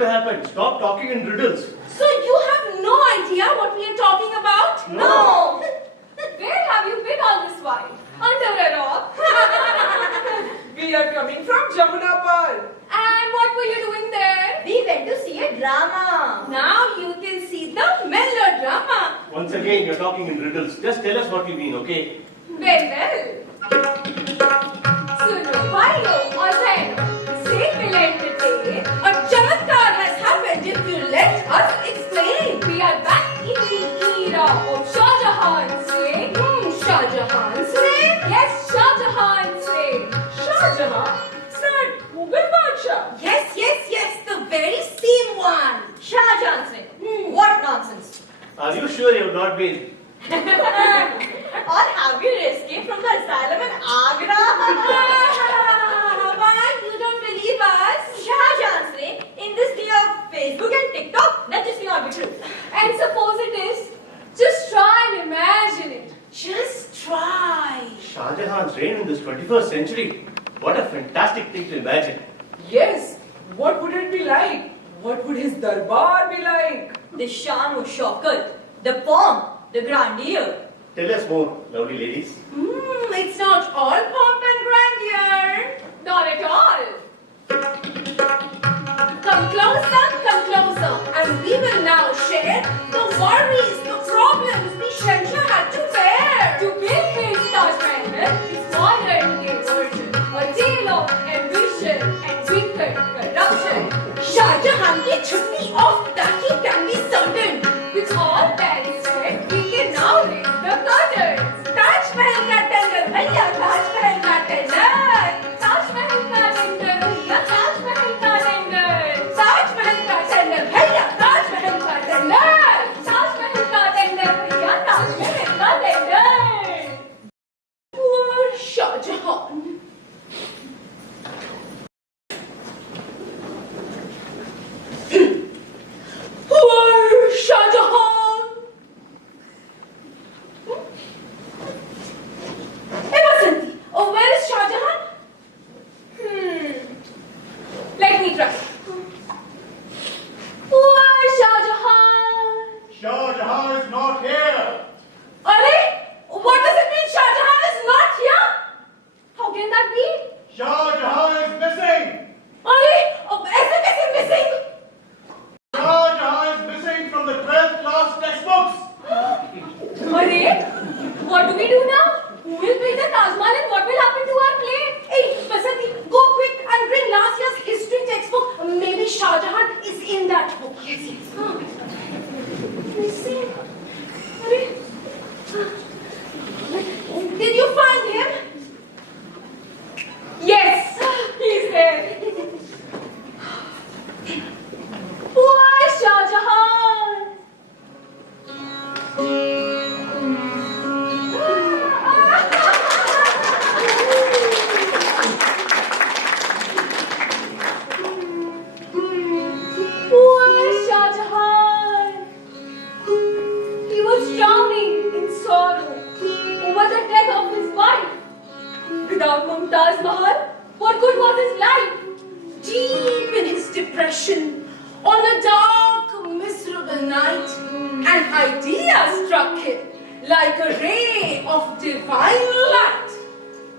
could happen? Stop talking in riddles. So you have no idea what we are talking about? No. Where have you been all this while? Under a rock? We are coming from Jamunapal. And what were you doing there? We went to see a drama. Now you can see the melodrama. Once again, you're talking in riddles. Just tell us what you mean, okay? Well. Suno, Philo, or Zeno, say will entertain. A chamatkar has happened if you let us explain. We are back in the era of Shah Jahan's reign. Shah Jahan's reign? Yes, Shah Jahan's reign. Shah Jahan, sad Mughal Badshah. Yes, the very same one. Shah Jahan's What nonsense. Are you sure you have not been? Or have you escaped from the asylum in Agra? Why? You don't believe us? Shah Jahan's reign in this day of Facebook and TikTok, that just cannot be true. And suppose it is, just try and imagine it. Just try. Shah Jahan's reign in this 21st century. What a fantastic thing to imagine. Yes, what would it be like? What would his darbar be like? The shan was shaukat, the pomp, the grandeur. Tell us more, lovely ladies. It's not all pomp and grandeur. Not at all. Come closer, and we will now share the worries, the problems the Shahnshah had to bear. To build his Taj Mahal, his modern day version, a tale of ambition and wicked corruption. Shah Jahan ki chutney of taki can be certain. With all that said, we can now raise the curtains. Taj Mahal ka tender, bhaiya, Taj Mahal ka tender. Taj Mahal ka tender, bhaiya, Taj Mahal ka tender. Taj Mahal ka tender, bhaiya, Taj Mahal ka tender. Taj Mahal ka tender, bhaiya, Taj Mahal ka tender. Poor Shah Jahan. Poor Shah Jahan. Hey Vasanti, oh, where is Shah Jahan? Let me try. Poor Shah Jahan. Shah Jahan is not here. What does it mean Shah Jahan is not here? How can that be? Shah Jahan is missing. ऐसे कैसे missing? Shah Jahan is missing from the 12th class textbooks. What do we do now? Who will build the Taj Mahal and what will happen to our play? Hey, Vasanti, go quick and bring last year's history textbook. Maybe Shah Jahan is in that book. Yes. Missing. Did you find him? Yes, he's there. Poor Shah Jahan. Poor Shah Jahan. He was drowning in sorrow over the death of his wife. Without Mumtaz Mahal, what good was his life? Deep in his depression, on a dark, miserable night, an idea struck him like a ray of divine light.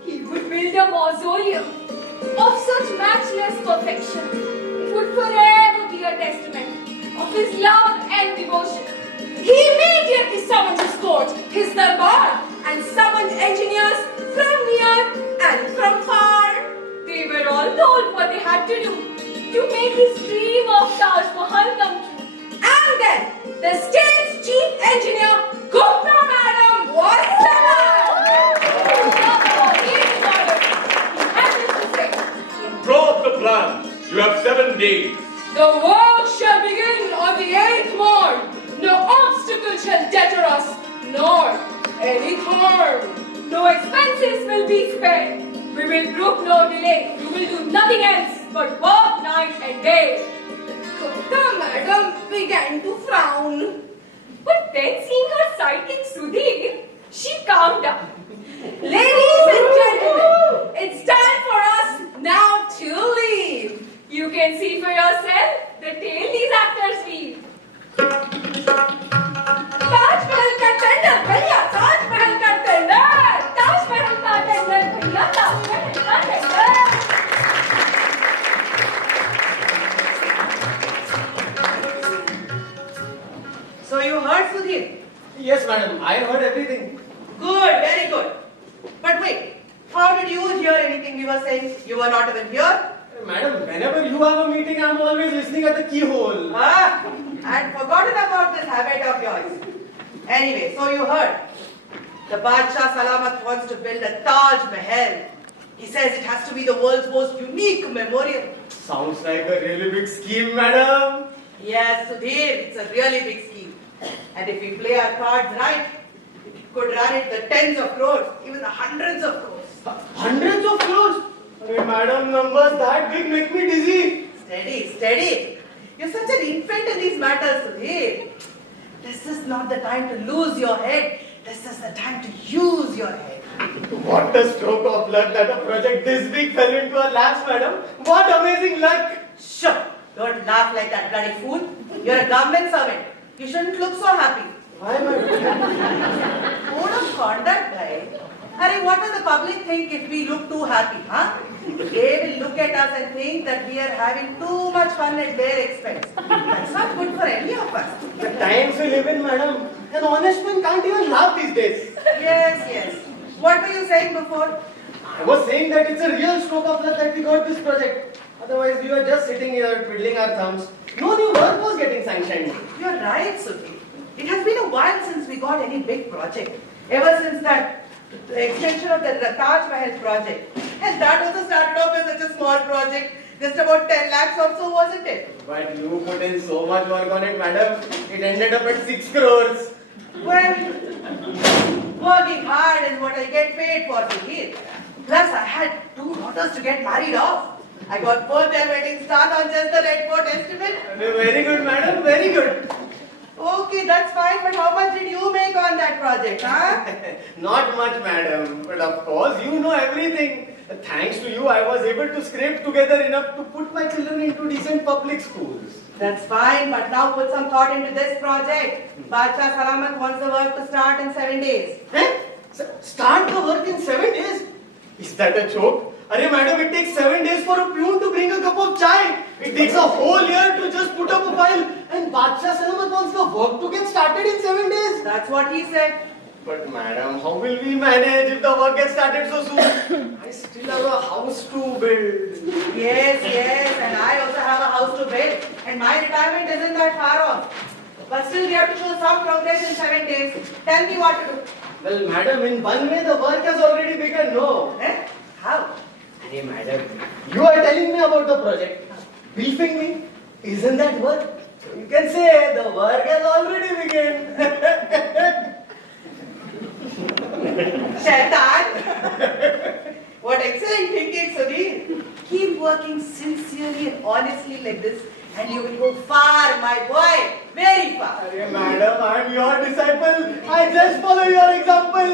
He would build a mausoleum of such matchless perfection. It would forever be a testament of his love and devotion. He immediately summoned his court, his darbar, and summoned engineers from near and from far. They were all told what they had to do to make his dream of Taj Mahal come true. And then the state's chief engineer, Gupta Madam, was summoned. Draw up the plans. You have 7 days. The work shall begin on the 8th morn. No obstacle shall deter us, nor any harm. No expenses will be spared. We will brook no delay. You will do nothing else but work night and day. Gupta Madam began to frown. But then seeing her sidekick Sudhir, she calmed down. Ladies and gentlemen, it's time for us now to leave. You can see for yourself the tale Yes, madam. I heard everything. Good, very good. But wait, how did you hear anything we were saying? You were not even here? Madam, whenever you have a meeting, I'm always listening at the keyhole. Ah, I'd forgotten about this habit of yours. Anyway, so you heard. The Badshah Salamat wants to build a Taj Mahal. He says it has to be the world's most unique memorial. Sounds like a really big scheme, madam. Yes, Sudhir, it's a really big scheme. And if we play our cards right, it could run it the tens of crores, even the hundreds of crores. Hundreds of crores? Hey, madam, numbers that big make me dizzy. Steady, steady. You're such an infant in these matters, Sudhir. This is not the time to lose your head. This is the time to use your head. What a stroke of luck that a project this big fell into our laps, madam. What amazing luck. Sure, don't laugh like that bloody fool. You're a government servant. You shouldn't look so happy. Why, madam? Code of conduct, guy. Harry, what will the public think if we look too happy, huh? They will look at us and think that we are having too much fun at their expense. That's not good for any of us. The times we live in, madam. An honest man can't even laugh these days. Yes, yes. What were you saying before? I was saying that it's a real stroke of luck that we got this project. Otherwise, we were just sitting here twiddling our thumbs. No new work was getting sanctioned. You're right, Suki. It has been a while since we got any big project. Ever since that extension of the Taj Mahal project. And that also started off as such a small project. Just about 10 lakhs or so, wasn't it? But you put in so much work on it, madam. It ended up at 6 crores. Well, working hard is what I get paid for, Suki. Plus, I had 2 daughters to get married off. I got both their weddings done on just the Red Fort estimate. Very good, madam. Very good. Okay, that's fine, but how much did you make on that project, huh? Not much, madam. But of course, you know everything. Thanks to you, I was able to scrape together enough to put my children into decent public schools. That's fine, but now put some thought into this project. Badshah Salamat wants the work to start in 7 days. Eh? Start the work in 7 days? Is that a joke? Arey madam, it takes 7 days for a peon to bring a cup of chai. It takes a whole year to just put up a file. And Badshah Salamat wants the work to get started in 7 days. That's what he said. But madam, how will we manage if the work gets started so soon? I still have a house to build. Yes, yes, and I also have a house to build. And my retirement isn't that far off. But still we have to show some progress in 7 days. Tell me what to do. Well, madam, in one way the work has already begun, no? Eh? How? Hey, madam, you are telling me about the project, briefing me. Isn't that work? You can say the work has already begun. Shaitan! What excellent thinking, Sudhir. Keep working sincerely and honestly like this, and you will go far, my boy. Very far. Hey, madam, I am your disciple. I just follow your example.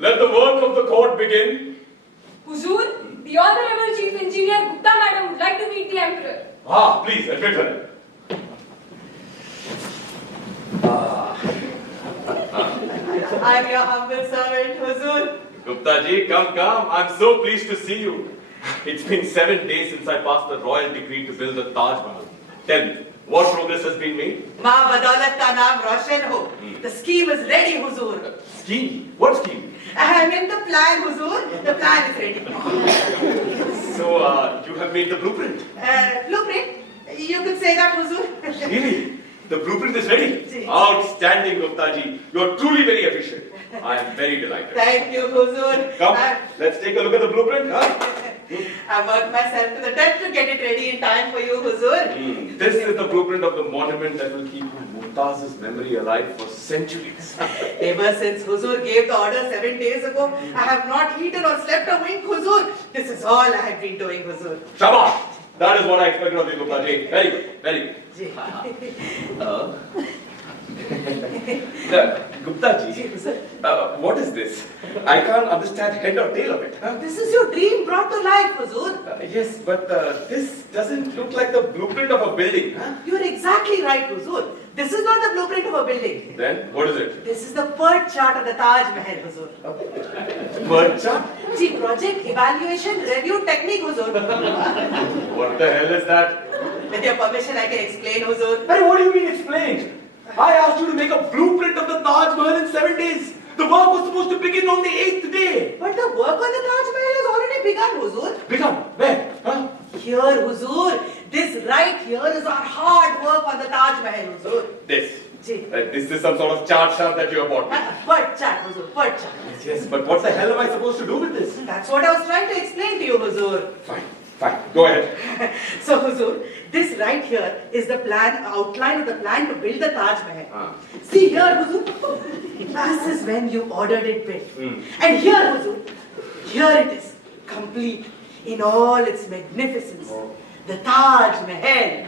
Let the work of the court begin. Huzur, the Honorable Chief Engineer Gupta Madam would like to meet the Emperor. Ah, please, admit her. I'm your humble servant, Huzur. Gupta ji, come. I'm so pleased to see you. It's been 7 days since I passed the royal decree to build the Taj Mahal. Tell me, what progress has been made? Ma badaulat ka naam Roshan ho. The scheme is ready, Huzur. Scheme? What scheme? I mean the plan, Huzur. The plan is ready. So, you have made the blueprint? Blueprint? You could say that, Huzur. Really? The blueprint is ready? Outstanding, Gupta ji. You're truly very efficient. I'm very delighted. Thank you, Huzur. Come, let's take a look at the blueprint. Huh? I worked myself to the death to get it ready in time for you, Huzur. This is the blueprint of the monument that will keep Mumtaz's memory alive for centuries. Ever since Huzur gave the order 7 days ago, I have not eaten or slept a wink, Huzur. This is all I have been doing, Huzur. Shabash! That is what I expected of you, Gupta ji. Very good, very good. Ji. Gupta ji, what is this? I can't understand head or tail of it. Huh? This is your dream brought to life, Huzur. Yes, but this doesn't look like the blueprint of a building. Huh? You are exactly right, Huzur. This is not the blueprint of a building. Then, what is it? This is the PERT chart of the Taj Mahal, Huzur. Bird chart? Ji, project evaluation review technique, Huzur. What the hell is that? With your permission, I can explain, Huzur. Hey, what do you mean explain? I asked you to make a blueprint of the Taj Mahal in 7 days. The work was supposed to begin on the 8th day. But the work on the Taj Mahal has already begun, Huzur. Begun? Where? Huh? Here, Huzur. This right here is our hard work on the Taj Mahal, Huzur. This. Ji. This is some sort of chart sharp that you have bought. PERT chart, Huzur. PERT chart. Yes, but what the hell am I supposed to do with this? That's what I was trying to explain to you, Huzur. Fine, fine. Go ahead. So, Huzur, this right here is the plan, outline of the plan to build the Taj Mahal. See here, Huzur. This is when you ordered it built. And here, Huzur, here it is, complete in all its magnificence. The Taj Mahal.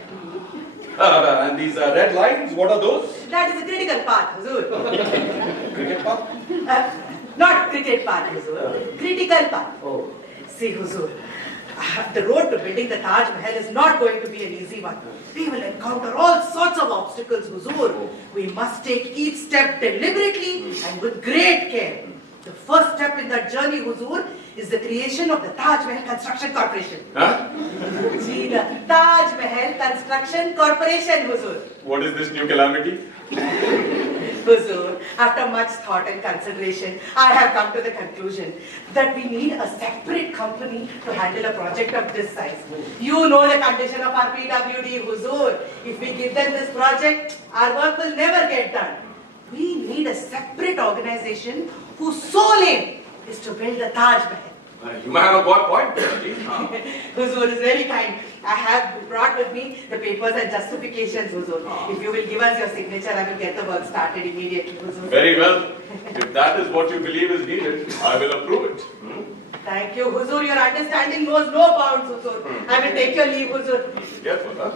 And these red lines, what are those? That is a critical part, Huzur. Cricket path? Not cricket part, Huzur. Critical part. Oh. See, Huzur, the road to building the Taj Mahal is not going to be an easy one. We will encounter all sorts of obstacles, Huzur. We must take each step deliberately and with great care. The first step in that journey, Huzur, is the creation of the Taj Mahal Construction Corporation. Huh? Gee, the Taj Mahal Construction Corporation, Huzur. What is this new calamity? Huzur, after much thought and consideration, I have come to the conclusion that we need a separate company to handle a project of this size. You know the condition of our PWD, Huzur. If we give them this project, our work will never get done. We need a separate organization whose sole aim is to build the Taj Mahal. You may have a good point, Gupta ji. Huzur is very kind. I have brought with me the papers and justifications, Huzur. If you will give us your signature, I will get the work started immediately, Huzur. Very well. If that is what you believe is needed, I will approve it. Thank you, Huzur. Your understanding knows no bounds, Huzur. I will take your leave, Huzur. Careful, huh?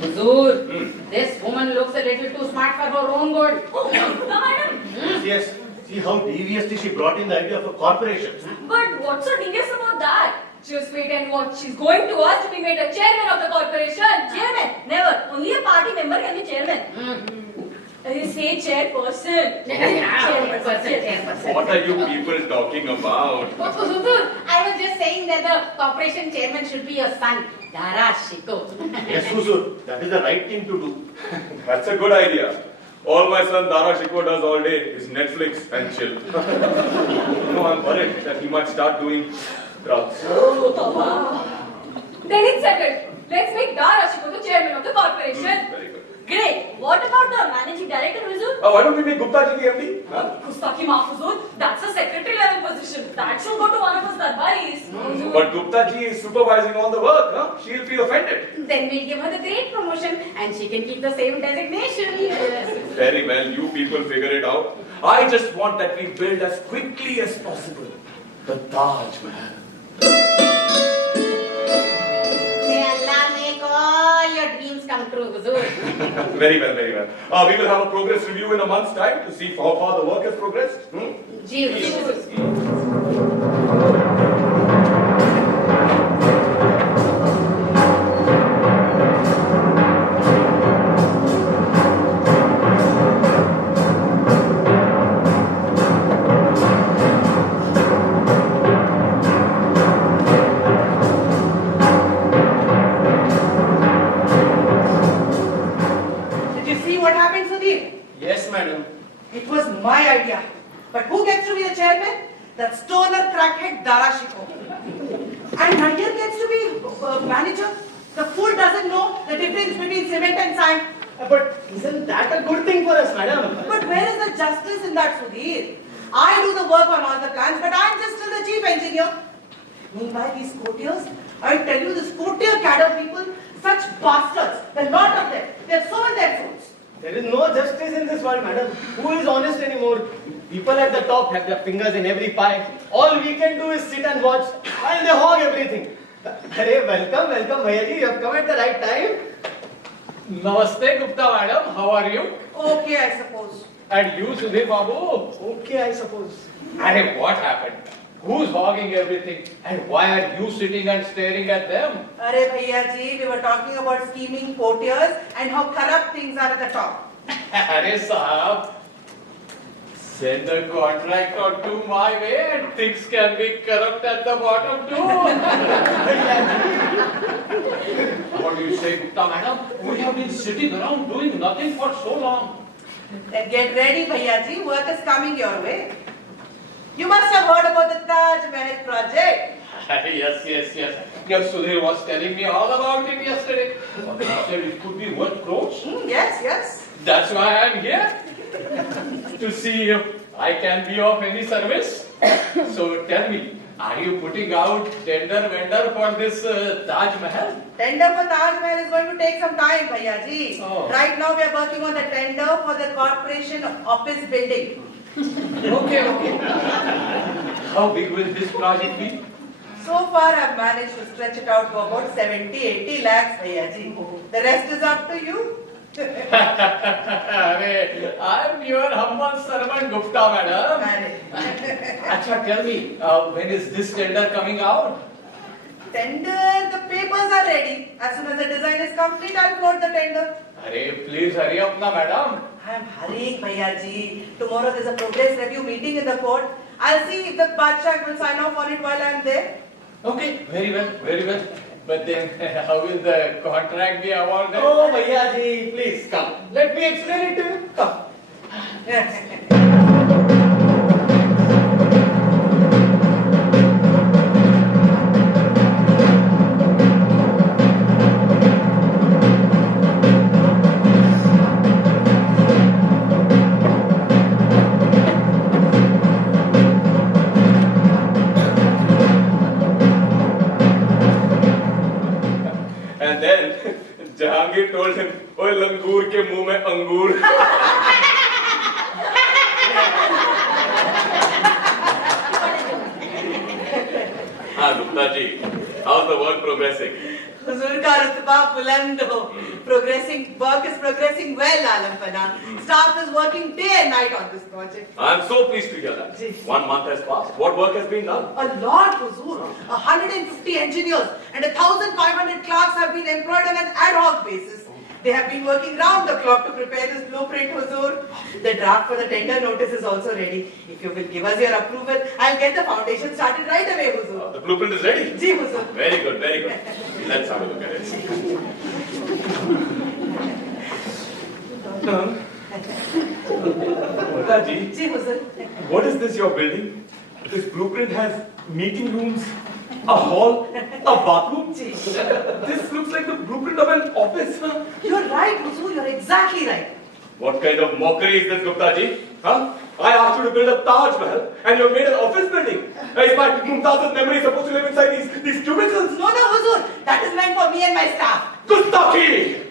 Huzur, this woman looks a little too smart for her own good. Madam. Yes. See how deviously she brought in the idea of a corporation. But what's so devious about that? Just wait and watch. She's going to us to be made a chairman of the corporation. Chairman? Never. Only a party member can be chairman. You say chairperson. Chairperson. What are you people talking about? Huzur, I was just saying that the corporation chairman should be your son, Dara Shikoh. Yes, Huzur. That is the right thing to do. That's a good idea. All my son Dara Shikoh does all day is Netflix and chill. I'm worried that he might start doing drugs. Then it's settled. Let's make Dara Shikoh the chairman of the corporation. Very good. Great. What about the managing director, Huzur? Why don't we make Gupta ji the MD? Huh? Gustaki Mahfuzur, that's a secretary level position. That should go to one of us darbaris. But Gupta ji is supervising all the work. Huh? She'll feel offended. Then we'll give her the great promotion and she can keep the same designation. Very well, you people figure it out. I just want that we build as quickly as possible the Taj Mahal. May Allah make all your dreams come true, Huzur. Very well, very well. We will have a progress review in a month's time to see how far the work has progressed. Ji, Huzur. Did you see what happened, Sudhir? Yes, madam. It was my idea. But who gets to be the chairman? That stoner crackhead Dara Shikoh. And Nayyar gets to be manager. The fool doesn't know the difference between cement and sand. But isn't that a good thing for us, madam? But where is the justice in that, Sudhir? I do the work on all the plans, but I'm just still the chief engineer. Meanwhile, these courtiers, I tell you, this courtier cadre people, such bastards, a lot of them, they have sold their fruits. There is no justice in this world, madam. Who is honest anymore? People at the top have their fingers in every pie. All we can do is sit and watch while they hog everything. Arey, welcome, Bhaiyaji. You have come at the right time. Namaste, Gupta madam. How are you? Okay, I suppose. And you, Sudhir Babu? Okay, I suppose. Arey, what happened? Who's hogging everything? And why are you sitting and staring at them? Arey Bhaiya ji, we were talking about scheming courtiers and how corrupt things are at the top. Arey Sahab, send the contractor to my way and things can be corrupt at the bottom too. What do you say, Gupta madam? We have been sitting around doing nothing for so long. Then get ready, Bhaiya ji, work is coming your way. You must have heard about the Taj Mahal project. Yes, Sudhir was telling me all about it yesterday. He said it could be worth crores. Yes. That's why I'm here. To see if I can be of any service. So tell me, are you putting out tender vendor for this Taj Mahal? Tender for Taj Mahal is going to take some time, Bhaiya ji. Oh. Right now we are working on the tender for the corporation office building. Okay. How big will this project be? So far I've managed to stretch it out to about 70-80 lakhs, Bhaiya ji. The rest is up to you. I'm your humble servant, Gupta madam. Acha, tell me, when is this tender coming out? Tender, the papers are ready. As soon as the design is complete, I'll float the tender. Please hurry up na madam. I'm hurrying, Bhaiya ji. Tomorrow there's a progress review meeting in the court. I'll see if the Badshah will sign off on it while I'm there. Okay, very well. But then, how will the contract be awarded? Oh, Bhaiyaji, please come. Let me explain it to you. Come. And then Jahangir told him, "Oye, langur ke muंह में अंगूर." Gupta ji, how's the work progressing? Huzur ka rutba buland ho. Work is progressing well, Alampana. Staff is working day and night on this project. I'm so pleased to hear that. 1 month has passed. What work has been done? A lot, Huzur. 150 engineers and 1,500 clerks have been employed on an ad hoc basis. They have been working round the clock to prepare this blueprint, Huzur. The draft for the tender notice is also ready. If you will give us your approval, I'll get the foundation started right away, Huzur. The blueprint is ready? Ji, Huzur. Very good. Let's have a look at it. Ji, Ji, Huzur. what is this you're building? This blueprint has meeting rooms, a hall, a bathroom. Ji. This looks like the blueprint of an office. Huh? You're right, Huzur. You're exactly right. What kind of mockery is this, Gupta ji? Huh? I asked you to build a Taj Mahal and you made an office building. Is my Mumtaz's memory supposed to live inside these cubicles? No, Huzur. That is meant for me and my staff. Gustaki!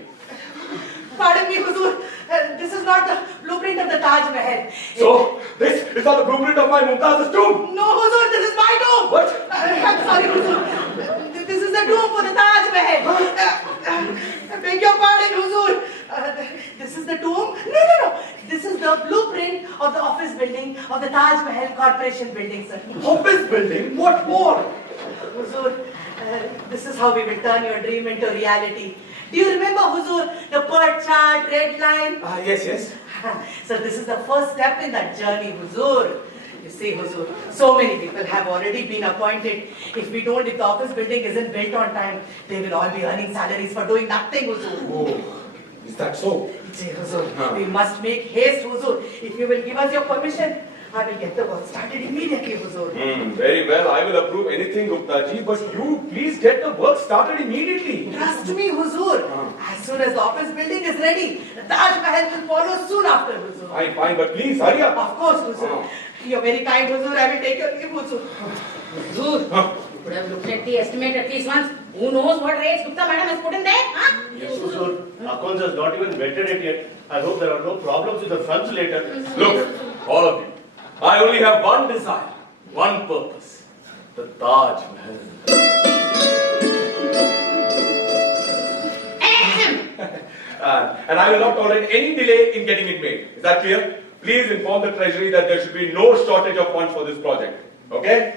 Pardon me, Huzur. This is not the blueprint of the Taj Mahal. So, this is not the blueprint of my Mumtaz's tomb? No, Huzur, this is my tomb. What? I'm sorry, Huzur. This is the tomb for the Taj Mahal. I beg your pardon, Huzur. This is the tomb? No. This is the blueprint of the office building of the Taj Mahal Corporation building, sir. Office building? What more? Huzur, this is how we will turn your dream into reality. Do you remember, Huzur, the PERT chart, red line? Yes. So this is the first step in that journey, Huzur. You see, Huzur, so many people have already been appointed. If the office building isn't built on time, they will all be earning salaries for doing nothing, Huzur. Oh, is that so? See, Huzur, we must make haste, Huzur. If you will give us your permission, I will get the work started immediately, Huzur. Very well, I will approve anything, Gupta ji, but you please get the work started immediately. Trust me, Huzur. As soon as the office building is ready, the Taj Mahal will follow soon after, Huzur. Fine, but please hurry up. Of course, Huzur. You're very kind, Huzur. I will take your leave, Huzur. Huzur, Would have looked at the estimate at least once. Who knows what rates Gupta madam has put in there? Huh? Yes, so sure. Accounts has not even vetted it yet. I hope there are no problems with the funds later. Look, all of you. I only have one desire, one purpose. The Taj Mahal. And I will not tolerate any delay in getting it made. Is that clear? Please inform the Treasury that there should be no shortage of funds for this project. Okay?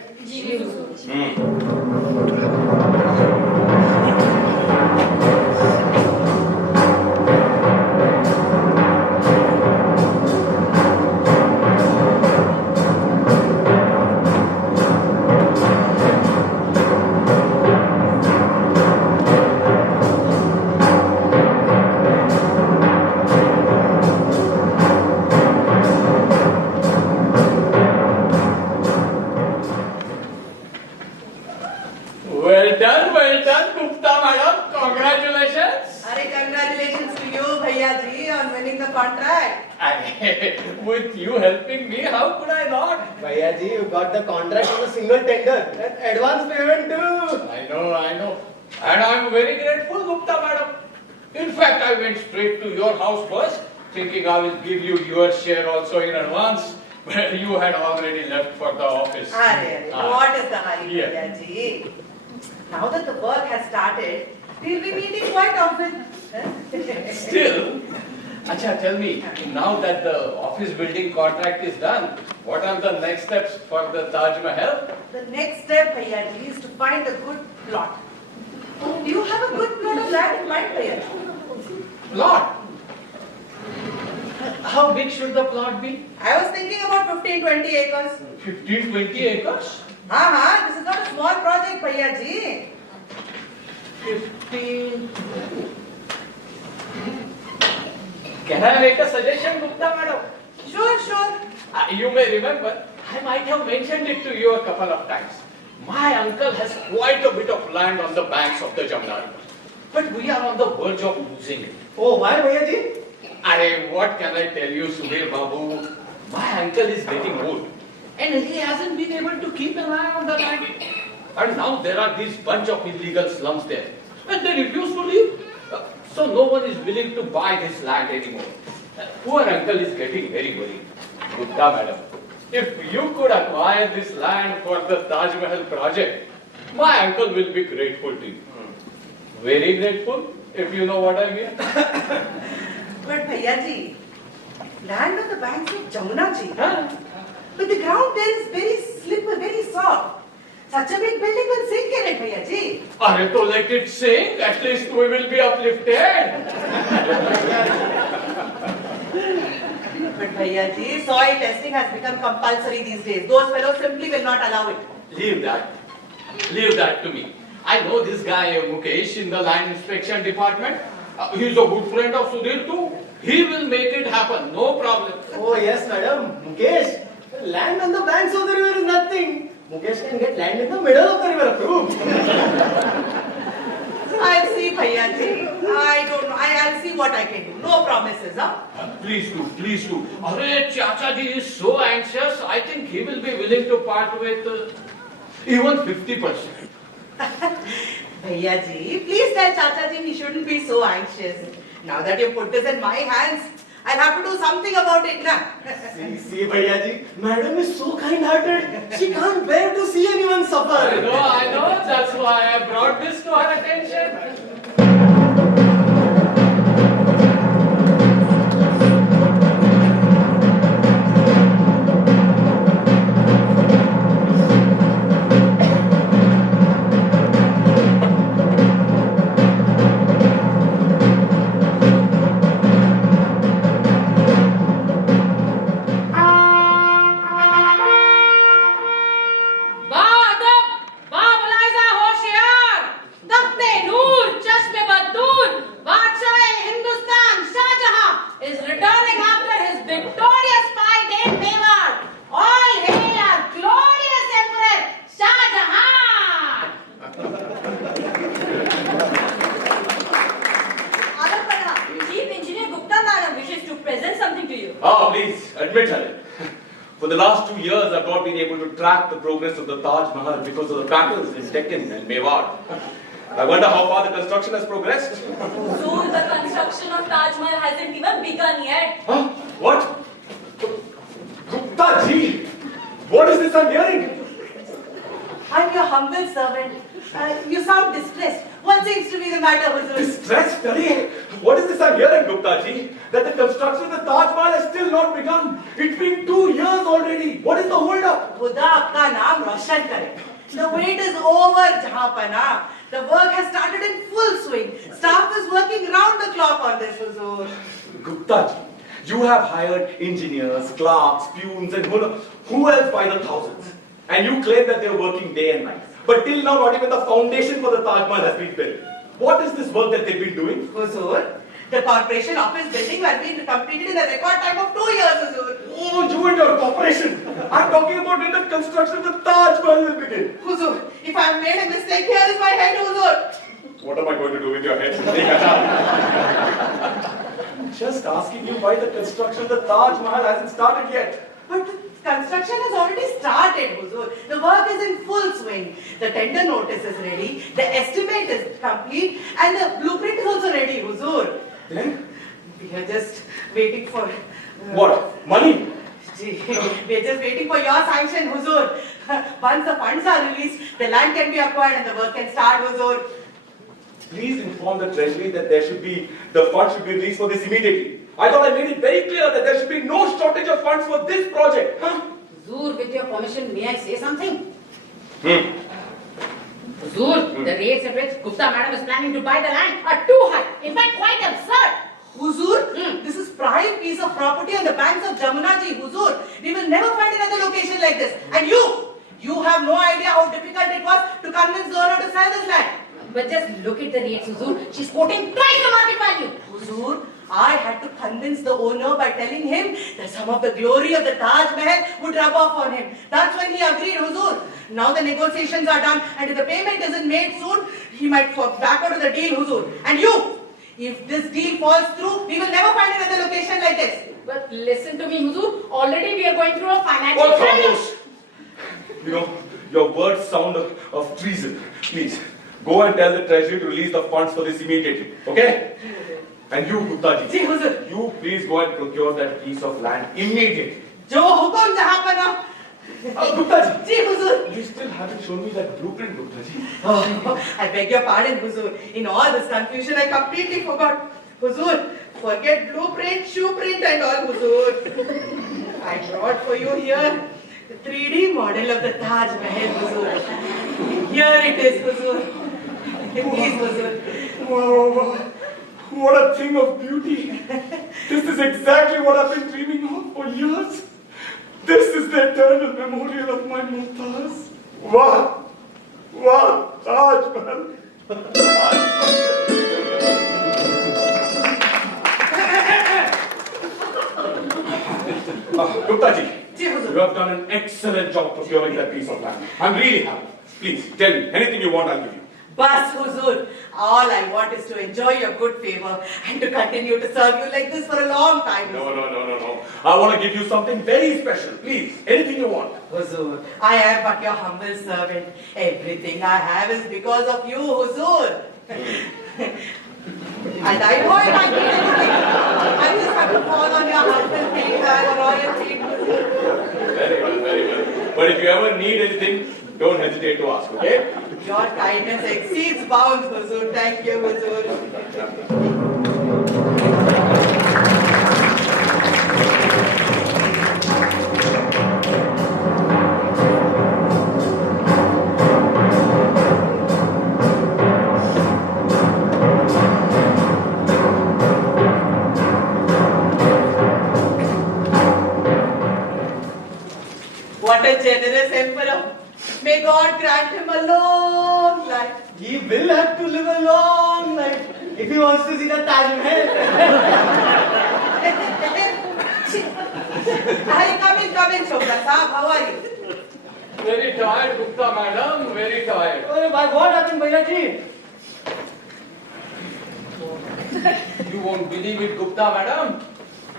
Well done, Gupta madam. Congratulations. Are congratulations to you, Bhaiya ji, on winning the contract. With you helping me, how could I not? Bhaiya ji, you got the contract on a single tender. And advance payment too. I know. And I'm very grateful, Gupta madam. In fact, I went straight to your house first, thinking I will give you your share also in advance. But you had already left for the office. What is the hurry, Yeah. Bhaiya ji? Now that the work has started, we'll be meeting quite often. Still, Acha, tell me, now that the office building contract is done, what are the next steps for the Taj Mahal? The next step, Bhaiya ji, is to find a good plot. Do you have a good plot of land in mind, Bhaiya ji? Plot. How big should the plot be? I was thinking about 15-20 acres. 15-20 acres? This is not a small project, Bhaiya ji. 15. Can I make a suggestion, Gupta madam? Sure. You may remember, I might have mentioned it to you a couple of times. My uncle has quite a bit of land on the banks of the Jamna River. But we are on the verge of losing it. Oh, why, Bhaiya ji? Arey, what can I tell you, Sudhir Babu? My uncle is getting old. And he hasn't been able to keep an eye on the land. And now there are these bunch of illegal slums there. And they refuse to leave. So no one is willing to buy this land anymore. Poor uncle is getting very worried. Gupta madam, if you could acquire this land for the Taj Mahal project, my uncle will be grateful to you. Very grateful, if you know what I mean. But Bhaiya ji, land on the banks of Jamuna ji. Huh? But the ground there is very slippery, very soft. Such a big building will sink in it, Bhaiya ji. Arey, to let it sink, at least we will be uplifted. But Bhaiya ji, soil testing has become compulsory these days. Those fellows simply will not allow it. Leave that to me. I know this guy Mukesh in the land inspection department. He's a good friend of Sudhir too. He will make it happen, no problem. Oh, yes, madam. Mukesh, land on the banks of the river is nothing. Mukesh can get land in the middle of the river, approved. I'll see, Bhaiya ji. I don't know. I'll see what I can do. No promises, huh? Please do. Arey, Chacha ji is so anxious. I think he will be willing to part with even 50%. Bhaiya ji, please tell Chacha ji he shouldn't be so anxious. Now that you put this in my hands, I'll have to do something about it now. See, Bhaiya ji, madam is so kind-hearted. She can't bear to see anyone suffer. I know. That's why I brought this to her attention. Ba Adab, Ba Mulaiza Hoshiar, Takhte Noor, not been able to track the progress of the Taj Mahal because of the battles in Deccan and Mewar. I wonder how far the construction has progressed. Soon the construction of Taj Mahal hasn't even begun yet. Huh? What? Gupta ji! What is this I'm hearing? I'm your humble servant. You sound distressed. What seems to be the matter, Huzur? Distressed, Tari? What is this I'm hearing, Gupta ji? That the construction of the Taj Mahal has still not begun. It's been 2 years already. What is the hold up? Khuda aapka naam roshan kare. The wait is over, Jahapana. The work has started in full swing. Staff is working round the clock on this, Huzur. Gupta ji, you have hired engineers, clerks, peons, and who else by the thousands. And you claim that they're working day and night. But till now, not even the foundation for the Taj Mahal has been built. What is this work that they've been doing? Huzur, the corporation office building has been completed in a record time of 2 years, Huzur. Oh, you and your corporation. I'm talking about when the construction of the Taj Mahal will begin. Huzur, if I have made a mistake, here is my head, Huzur. What am I going to do with your head? Just asking you why the construction of the Taj Mahal hasn't started yet. But the construction has already started, Huzur. The work is in full swing. The tender notice is ready, the estimate is complete, and the blueprint is also ready, Huzur. Then? We are just waiting for... What? Money? Gee, we are just waiting for your sanction, Huzur. Once the funds are released, the land can be acquired and the work can start, Huzur. Please inform the treasury that the funds should be released for this immediately. I thought I made it very clear that there should be no shortage of funds for this project. Huh? Huzur, with your permission, may I say something? Hmm. Huzur, the rates at which Gupta madam is planning to buy the land are too high. In fact, quite absurd. Huzur, this is prime piece of property on the banks of Jamuna ji, Huzur. We will never find another location like this. And you have no idea how difficult it was to convince the owner to sell this land. But just look at the rates, Huzur. She's quoting twice the market value. Huzur, I had to convince the owner by telling him that some of the glory of the Taj Mahal would rub off on him. That's when he agreed, Huzur. Now the negotiations are done, and if the payment isn't made soon, he might back out of the deal, Huzur. And if this deal falls through, we will never find another location like this. But listen to me, Huzur. Already we are going through a financial What crisis. You know, your words sound of treason. Please, go and tell the treasury to release the funds for this immediately. Okay? And you, Gupta ji, Huzur. you please go and procure that piece of land immediately. Jo hukum jahapana. Gupta ji, Huzur. you still haven't shown me that blueprint, Gupta ji. Oh, I beg your pardon, Huzur. In all this confusion, I completely forgot. Huzur, forget blueprint, shoe print and all, Huzur. I brought for you here the 3D model of the Taj Mahal, Huzur. Here it is, Huzur. Please, Huzur. Wow. What a thing of beauty. This is exactly what I've been dreaming of for years. This is the eternal memorial of my Mumtaz. Wow. Wow. Taj Mahal. Gupta ji, you have done an excellent job procuring that piece of land. I'm really happy. Please, tell me, anything you want, I'll give you. Bas, Huzur, all I want is to enjoy your good favor and to continue to serve you like this for a long time. No. I want to give you something very special. Please, anything you want. Huzur, I am but your humble servant. Everything I have is because of you, Huzur. And I won't need anything. I just have to fall on your humble feet, your royal feet, Huzur. Very well. But if you ever need anything, don't hesitate to ask, okay? Your kindness exceeds bounds, Huzur. Thank you, Huzur. What a generous emperor. May God grant him a long life. He will have to live a long life if he wants to see the Taj Mahal. Come in, Chopra Saab. How are you? Very tired, Gupta madam, very tired. Oh, what happened, Bhaiya ji? You won't believe it, Gupta madam.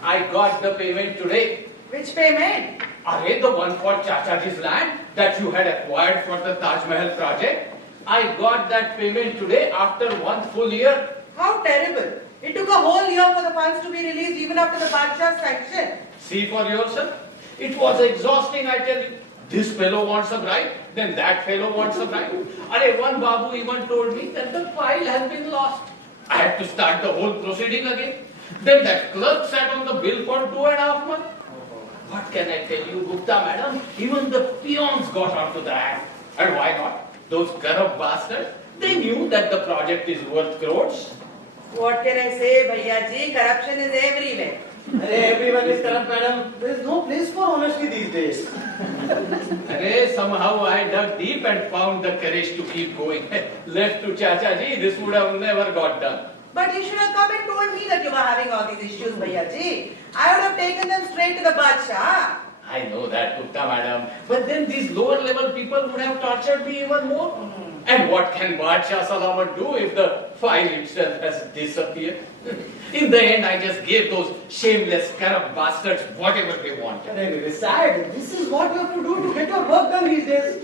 I got the payment today. Which payment? Arey, the one for Chachaji's land that you had acquired for the Taj Mahal project. I got that payment today after 1 full year. How terrible. It took a whole year for the funds to be released even after the Badshah's sanction. See for yourself. It was exhausting, I tell you. This fellow wants a bride, then that fellow wants a bride. Arey, one Babu even told me that the file has been lost. I had to start the whole proceeding again. Then that clerk sat on the bill for 2.5 months. What can I tell you, Gupta madam? Even the peons got onto the act. And why not? Those corrupt bastards, they knew that the project is worth crores. What can I say, Bhaiya ji? Corruption is everywhere. Everyone is corrupt, madam. There is no place for honesty these days. Arey, somehow I dug deep and found the courage to keep going. Left to Chachaji, this would have never got done. But you should have come and told me that you were having all these issues, Bhaiya ji. I would have taken them straight to the Badshah. I know that, Gupta madam. But then these lower level people would have tortured me even more. And what can Badshah Salamat do if the file itself has disappeared? In the end, I just gave those shameless, corrupt bastards whatever they wanted. Arey, decide. This is what you have to do to get your work done these days.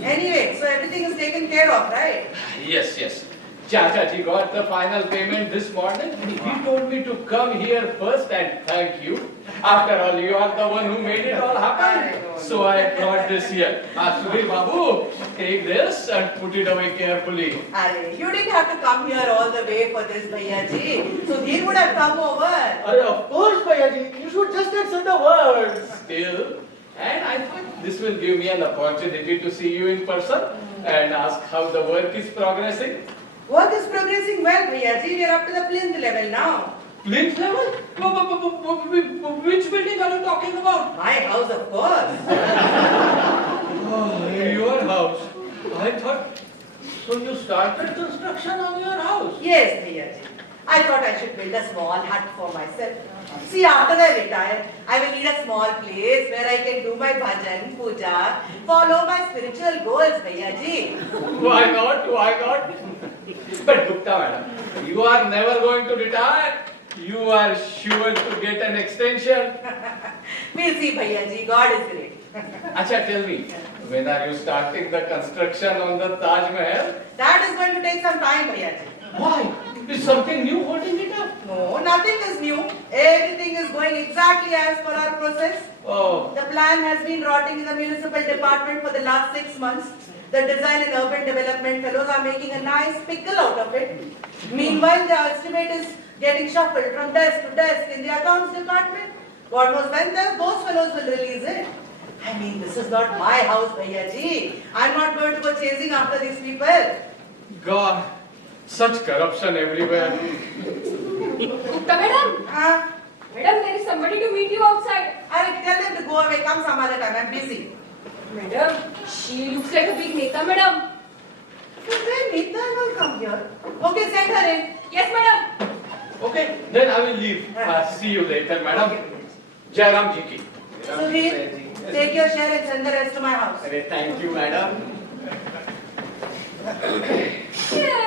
Anyway, so everything is taken care of, right? Yes, yes. Chachaji got the final payment this morning. He told me to come here first and thank you. After all, you are the one who made it all happen. So I brought this here. Subir Babu, take this and put it away carefully. Arey, you didn't have to come here all the way for this, Bhaiya ji. So he would have come over. Arey, of course, Bhaiya ji. You should just have said the words. Still, and I thought this will give me an opportunity to see you in person and ask how the work is progressing. Work is progressing well, Bhaiya ji. We are up to the plinth level now. Plinth level? Which building are you talking about? My house, of course. Oh, your house. I thought, so you started construction on your house? Yes, Bhaiya ji. I thought I should build a small hut for myself. See, after I retire, I will need a small place where I can do my bhajan, puja, follow my spiritual goals, Bhaiya ji. Why not? Why not? But Gupta madam, you are never going to retire. You are sure to get an extension. We'll see, Bhaiya ji. God is great. Acha, tell me, when are you starting the construction on the Taj Mahal? That is going to take some time, Bhaiya ji. Why? Is something new holding it up? No, nothing is new. Everything is going exactly as per our process. Oh, The plan has been rotting in the municipal department for the last 6 months. The design and urban development fellows are making a nice pickle out of it. Meanwhile, the estimate is getting shuffled from desk to desk in the accounts department. God knows when those fellows will release it. I mean, this is not my house, Bhaiya ji. I'm not going to go chasing after these people. God, such corruption everywhere. Gupta madam, madam, there is somebody to meet you outside. I'll tell them to go away. Come some other time. I'm busy. Madam, she looks like a big neta, madam. Then Nita will come here. Okay, send her in. Yes, madam. Okay, then I will leave. See you later, madam. Jairam ji ki. Sudhir, take your share and send the rest to my house. Arey, thank you, madam. Yeah,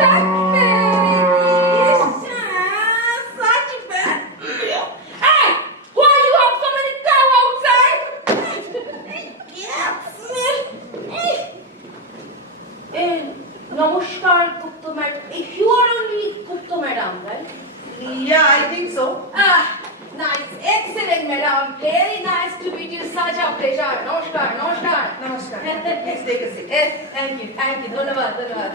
that baby is such bad. Hey, why you have so many cow outside? Yeah, Namaskar, Gupta madam. You are only Gupta madam, right? Yeah, I think so. Nice, excellent madam. Very nice to meet you. Such a pleasure. Namaskar, namaskar. Namaskar. Please take a seat. Yes, thank you. Dhanyavad, dhanyavad.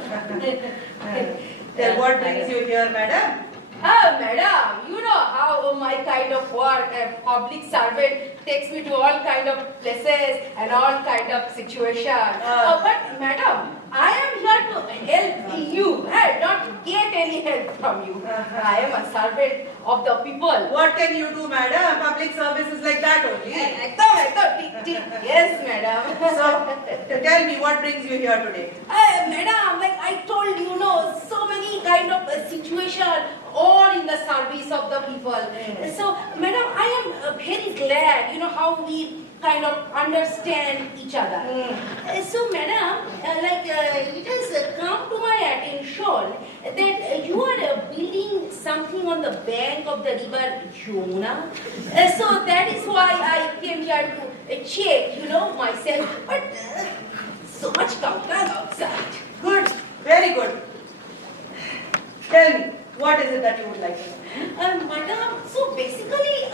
Then what brings you here, madam? Madam, you know how my kind of work, a public servant takes me to all kind of places and all kind of situation. But madam, I am here to help you, not get any help from you. I am a servant of the people. What can you do, madam? Public service is like that only. Yes, madam. So, tell me what brings you here today? Madam, like I told you, so many kind of situation all in the service of the people. So, madam, I am very glad, how we kind of understand each other. So, madam, it has come to my attention that you are building something on the bank of the river Yamuna. So, that is why I came here to check, myself, but so much comfort outside. Good, very good. Tell me, what is it that you would like to know? Madam, so basically,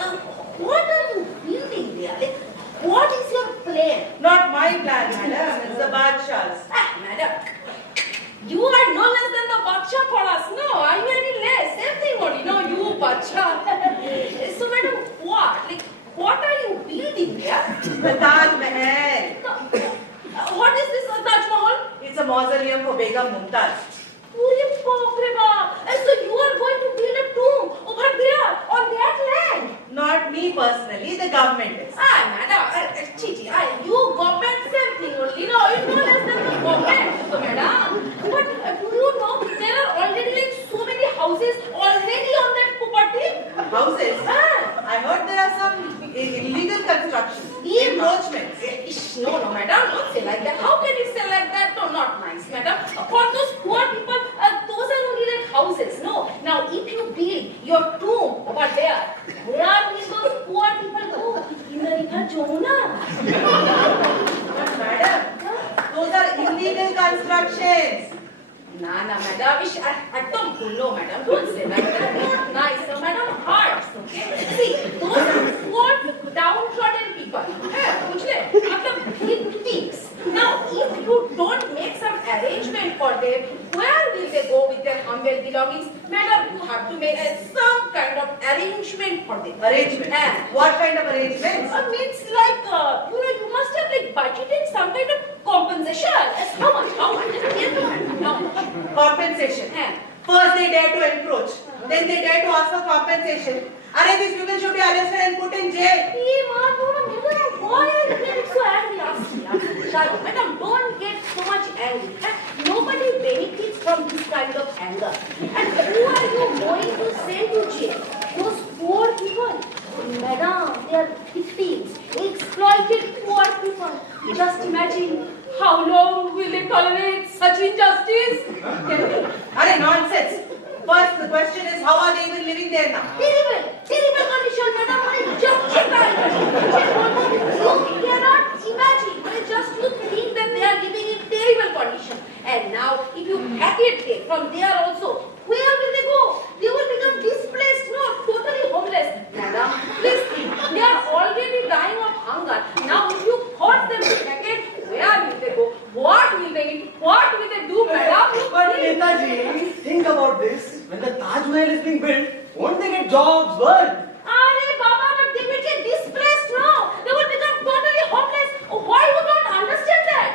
what are you building there? Like, what is your plan? Not my plan, madam. It's the Badshah's. Madam, you are no less than the Bacha for us. No, are you any less? Same thing only. No, you Bacha. So, madam, what? Like, what are you building there? The Taj Mahal. What is this Taj Mahal? It's a mausoleum for Begum Mumtaz. So you are going to build a tomb over there on that land? Not me personally, the government is. Madam, Chichi, you government same thing only. No, it's no less than the government. So, madam, but do you know there are already like so many houses already on that property? Houses? I heard there are some illegal construction, encroachments. No, madam, don't say like that. How can you say like that? No, not nice, madam. For those poor people, those are only like houses. No. Now, if you build your tomb over there, where will those poor people go? In the River Jonah. But madam, those are illegal constructions. Madam, I don't know, madam. Don't say like that. Not nice, so, madam. Hearts, okay? See, those are poor, downtrodden people. Big things. Now, if you don't make some arrangement for them, where will they go with their humble belongings? Madam, you have to make some kind of arrangement for them. Arrangement? What kind of arrangements? Means like, you must have like budgeted some kind of compensation. How much? How much? Compensation. First they dare to encroach, then they dare to ask for compensation. These people should be arrested and put in jail. Why are you getting so angry? Madam, don't get so much angry. Nobody benefits from this kind of anger. And who are you going to send to jail? Those poor people. Madam, they are victims, exploited poor people. Just imagine how long will they tolerate such injustice? Tell me. Nonsense. First, the question is, how are they even living there now? Terrible condition, madam. You cannot imagine. Just you think that they are living in terrible condition. And now, if you pack it from there also, where will they go? They will become displaced, totally homeless. Madam, please think. They are already dying of hunger. Now, if you force them to pack it, where will they go? What will they eat? What will they do, madam? But Netaji, think about this. When the Taj Mahal is being built, won't they get jobs, work? Baba, but they will get displaced, no? They will become totally homeless. Why you don't understand that?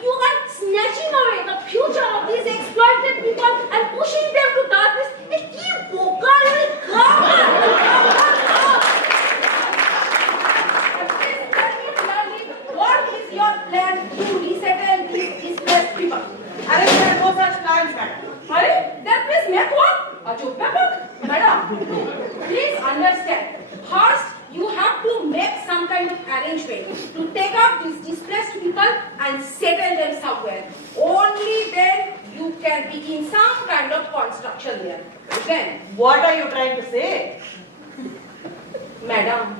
You are snatching away the future of these exploited people and pushing them to darkness. What is your plan to resettle these displaced people? There are no such plans, madam. That means make what? Madam, please understand. First, you have to make some kind of arrangement to take up these displaced people and settle them somewhere. Only then you can begin some kind of construction there. Then, What are you trying to say? madam,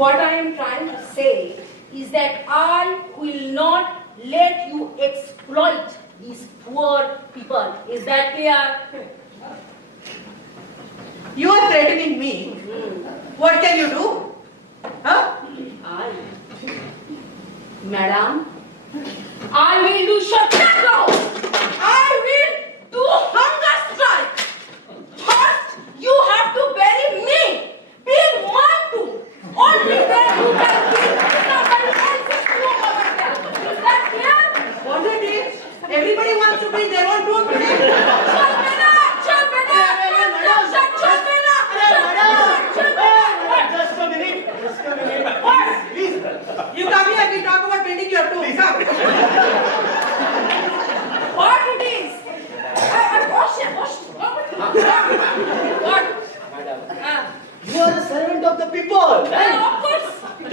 what I am trying to say is that I will not let you exploit these poor people. Is that clear? You are threatening me. What can you do? Huh? Madam, I will do satyagraha. I will do hunger strike. First, you have to bury me. Build my tomb. Only then you can build somebody else's tomb over there. Is that clear? What it is? Everybody wants to build their own tomb today. Just a minute. What? Please. You come here, we talk about building your tomb. Come. What it is? What? You are a servant of the people, right? Of course. But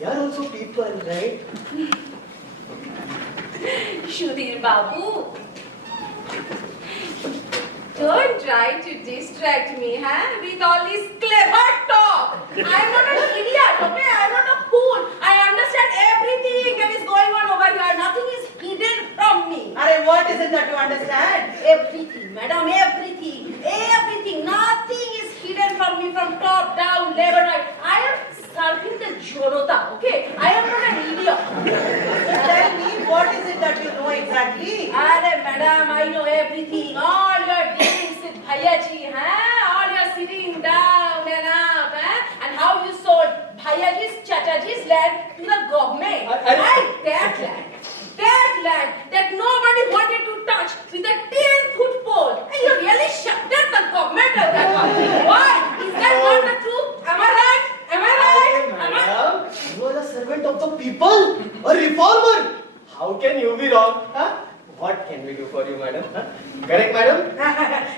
you are also people, right? Sudhir Babu, Don't try to distract me, huh? With all this clever talk. I am not an idiot, okay? I am not a fool. I understand everything that is going on over here. Nothing is hidden from me. Arey, what is it that you understand? Everything, madam, everything. Everything. Nothing is hidden from me from top down, left or right. I am serving the Jonota, okay? I am not an idiot. Tell me, what is it that you know exactly? Arey, madam, I know everything. All your dealings with Bhayaji, huh? All your sitting down and up, huh? And how you sold Bhayaji's, Chataji's land to the government. And that land that nobody wanted to touch with a 10-foot pole. And you really shafted the government of that one. Why? Is that not the truth? Am I right? Am I right? Am I? Madam, you are a servant of the people, a reformer. How can you be wrong? Huh? What can we do for you, madam? Huh? Correct, madam?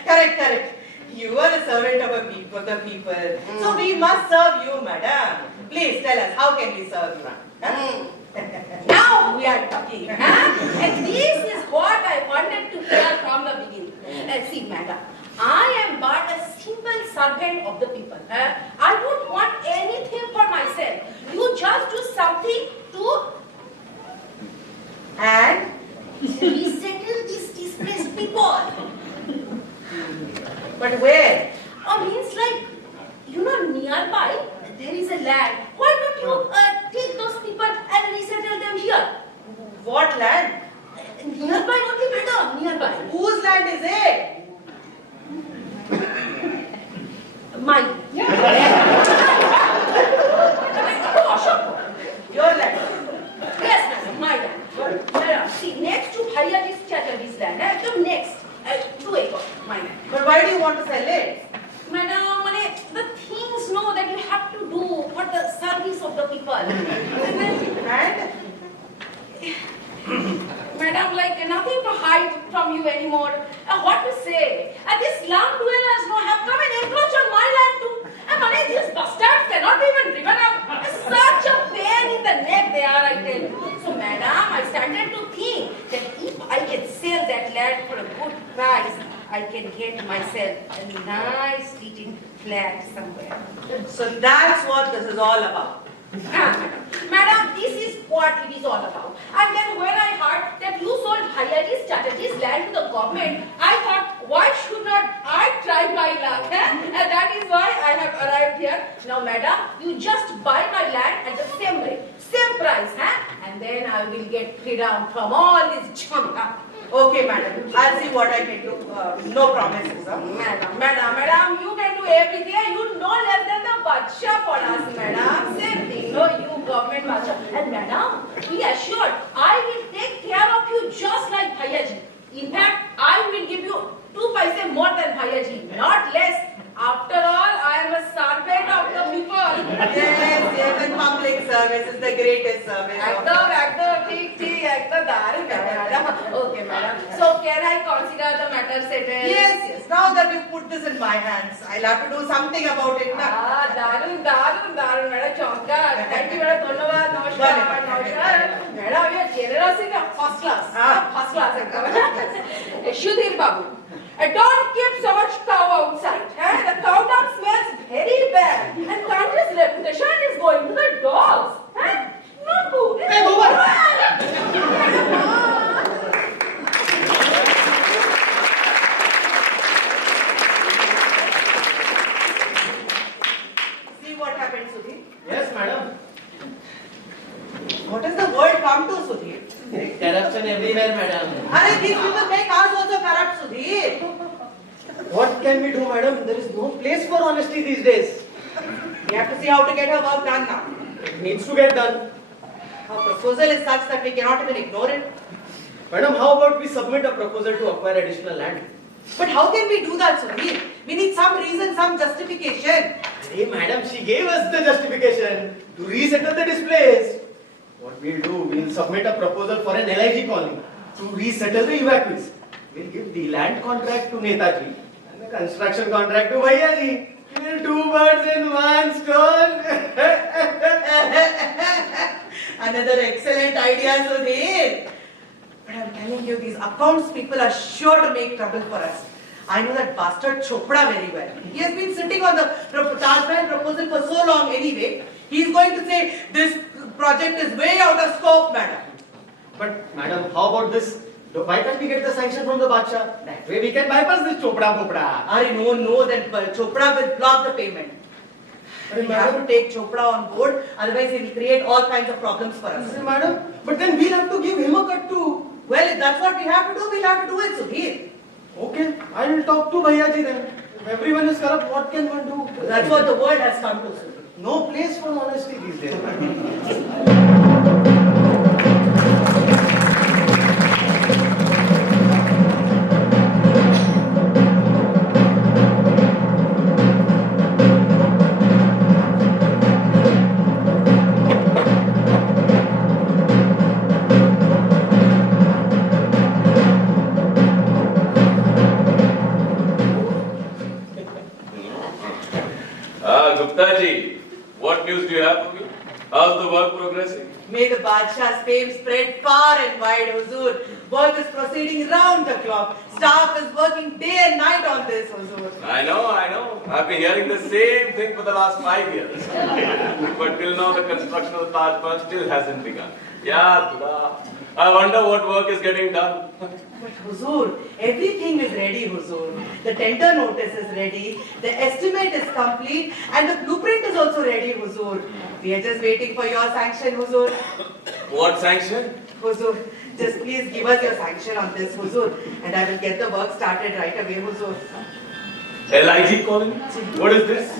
Correct. You are a servant of the people. So we must serve you, madam. Please tell us, how can we serve you? Huh? Now we are talking, huh? And this is what I wanted to hear from the beginning. See, madam, I am but a simple servant of the people. I don't want anything for myself. You just do something to And resettle these displaced people. but where? Means like, nearby there is a land. Why don't you take those people and resettle them here? What land? Nearby only, madam, nearby. Whose land is it? Mine. Your land. Yes, madam, my land. Madam, see, next to Bhayaji's, Chatterjee's land, the next, 2 acres, my land. But why do you want to sell it? Madam, the things know that you have to do for the service of the people. And? Madam, like nothing to hide from you anymore. What to say? These slum dwellers have come and encroached on my land too. These bastards cannot be even driven up. Such a pain in the neck they are, I tell you. So, madam, I started to think that if I can sell that land for a good price, I can get myself a nice little flat somewhere. So that's what this is all about. Madam, this is what it is all about. And then when I heard that you sold Bhayaji's, Chatterjee's land to the government, I thought, why should not I try my luck? And that is why I have arrived here. Now, madam, you just buy my land at the same rate, same price, and then I will get freedom from all this junk. Okay, madam. I'll see what I can do. No promises, huh? Madam, you can do everything. You know less than the bacha for us, madam. Same thing, no, you government bacha. And madam, be assured, I will take care of you just like Bhayaji. In fact, I will give you 2 paise more than Bhayaji, not less. After all, I am a servant of the people. Yes, and public service is the greatest service. Okay, madam. So, can I consider the matter settled? Yes. Now that you put this in my hands, I'll have to do something about it now. Darun, madam, chonka. Thank you, madam. Dhanyavad. Namaskar. Madam, you are generous in first class. First class. Shudhir Babu. Don't keep so much cow outside. The cow dung smells very bad. And country's reputation is going to the dogs. Not good. Hey, go See what happened, Sudhir? Yes, madam. What does the world come to, Sudhir? Corruption everywhere, madam. These people make us also corrupt, Sudhir. What can we do, madam? There is no place for honesty these days. We have to see how to get her work done now. It needs to get done. Her proposal is such that we cannot even ignore it. Madam, how about we submit a proposal to acquire additional land? But how can we do that, Sudhir? We need some reason, some justification. Hey, madam, she gave us the justification to resettle the displays. What we'll do, we'll submit a proposal for an LIG colony to resettle the evacuees. We'll give the land contract to Netaji and the construction contract to Bhayaji. We'll 2 birds in one stone. Another excellent idea, Sudhir. But I'm telling you, these accounts people are sure to make trouble for us. I know that bastard Chopra very well. He has been sitting on the Taj Mahal proposal for so long anyway. He is going to say this project is way out of scope, madam. But madam, how about this? Why can't we get the sanction from the Badshah? That way we can bypass this Chopra Popra. Are no, then Chopra will block the payment. We have to take Chopra on board, otherwise he will create all kinds of problems for us. Madam, but then we'll have to give him a cut too. Well, if that's what we have to do, we'll have to do it, Sudhir. Okay, I will talk to Bhaiyaji then. If everyone is corrupt, what can one do? That's what the world has come to, Sudhir. No place for honesty these days. Gupta ji, what news do you have for me? How's the work progressing? May the Badshah's fame spread far and wide, Huzur. Work is proceeding round the clock. Staff is working day and night on this, Huzur. I know. I've been hearing the same thing for the last 5 years. But till now the construction of the Taj Mahal still hasn't begun. Yeah, Tuda. I wonder what work is getting done. But Huzur, everything is ready, Huzur. The tender notice is ready, the estimate is complete, and the blueprint is also ready, Huzur. We are just waiting for your sanction, Huzur. What sanction? Huzur, just please give us your sanction on this, Huzur, and I will get the work started right away, Huzur. LIG colony? What is this?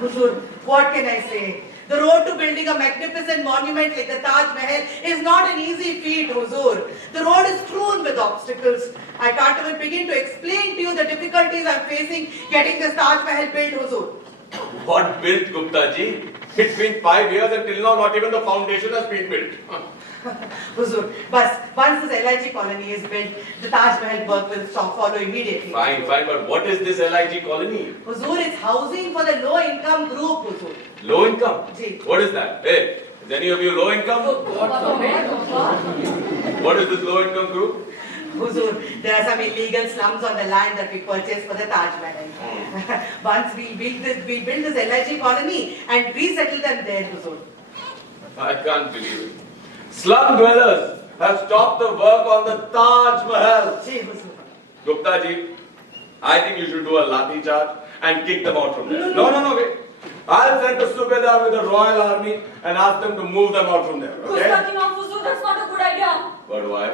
Huzur, what can I say? The road to building a magnificent monument like the Taj Mahal is not an easy feat, Huzur. The road is strewn with obstacles. I can't even begin to explain to you the difficulties I'm facing getting this Taj Mahal built, Huzur. What built, Gupta ji? It's been 5 years and till now not even the foundation has been built. Huzur, but once this LIG colony is built, the Taj Mahal work will follow immediately. Fine, but what is this LIG colony? Huzur, it's housing for the low-income group, Huzur. Low income? Ji. What is that? Hey, is any of you low income? What is this low income group? Huzur, there are some illegal slums on the land that we purchased for the Taj Mahal. Once we build this LIG colony and resettle them there, Huzur. I can't believe it. Slum dwellers have stopped the work on the Taj Mahal. Ji, Huzur. Gupta ji, I think you should do a lathi charge and kick them out from there. No, wait. I'll send the Subedar with the Royal Army and ask them to move them out from there, Who's okay? talking of Huzur? That's not a good idea. But why?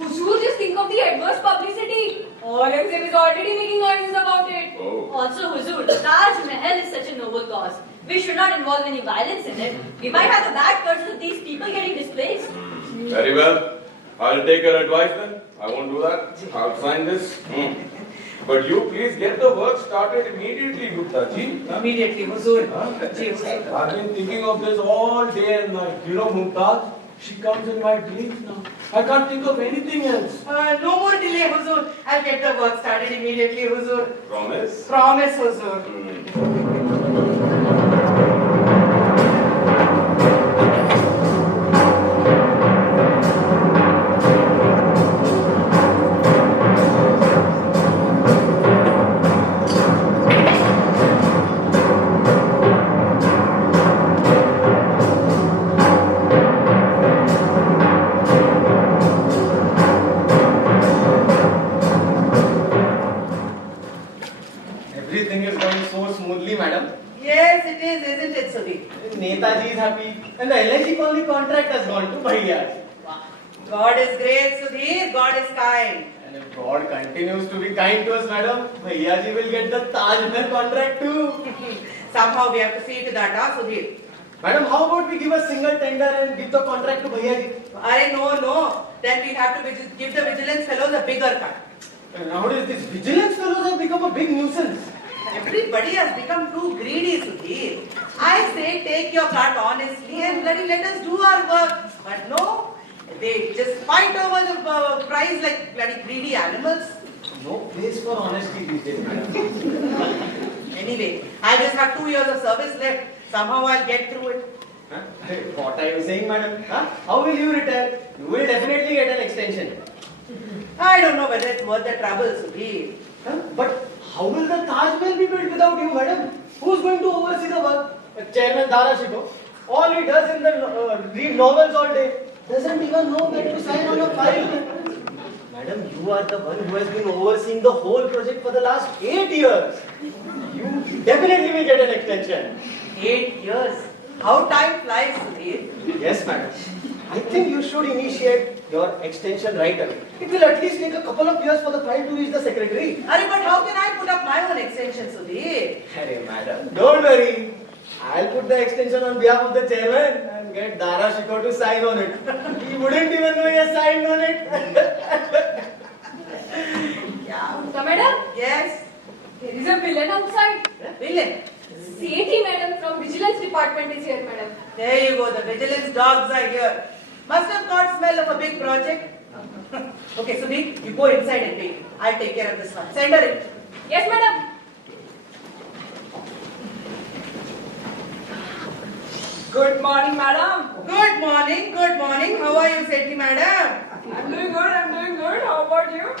Huzur, just think of the adverse publicity. Aurangzeb is already making arguments about it. Oh. Also, Huzur, the Taj Mahal is such a noble cause. We should not involve any violence in it. We might have the bad curse of these people getting displaced. Very well. I'll take your advice then. I won't do that. I'll sign this. But you please get the work started immediately, Gupta ji. Immediately, Huzur. Ji, Huzur. I've been thinking of this all day and night. You know Mumtaz? She comes in my dreams now. I can't think of anything else. No more delay, Huzur. I'll get the work started immediately, Huzur. Promise? Promise, Huzur. Everything is going so smoothly, madam. Yes, it is, isn't it, Sudhir? Netaji is happy and the LIG colony contract has gone to Bhaiyaji. God is great, Sudhir. God is kind. And if God continues to be kind to us, madam, Bhaiyaji will get the Taj Mahal contract too. Somehow we have to see to that, Sudhir. Madam, how about we give a single tender and give the contract to Bhaiyaji? No. Then we have to give the vigilance fellows a bigger cut. Nowadays, these vigilance fellows have become a big nuisance. Everybody has become too greedy, Sudhir. I say take your cut honestly and let us do our work. But no, they just fight over the price like bloody greedy animals. No place for honesty these days, madam. Anyway, I just have 2 years of service left. Somehow I'll get through it. Huh? What are you saying, madam? Huh? How will you retire? You will definitely get an extension. I don't know whether it's worth the trouble, Sudhir. Huh? But how will the Taj Mahal be built without you, madam? Who's going to oversee the work? Chairman Dara Shikoh. All he does in the read novels all day. Doesn't even know when to sign on a file. Madam, you are the one who has been overseeing the whole project for the last 8 years. You definitely will get an extension. 8 years. How time flies, Sudhir. Yes, madam. I think you should initiate your extension right away. It will at least take a couple of years for the file to reach the secretary. Arey, but how can I put up my own extension, Sudhir? Arey, madam, don't worry. I'll put the extension on behalf of the chairman and get Dara Shikoh to sign on it. He wouldn't even know he has signed on it. Yeah. So, madam, Yes. there is a villain outside. Villain. CAT madam from Vigilance Department is here, madam. There you go. The vigilance dogs are here. Must have got smell of a big project. Okay, Sudhir, you go inside and wait. I'll take care of this one. Send her in. Yes, madam. Good morning, madam. Good morning. Good morning. How are you, Sethi madam? I'm doing good. I'm doing good. How about you?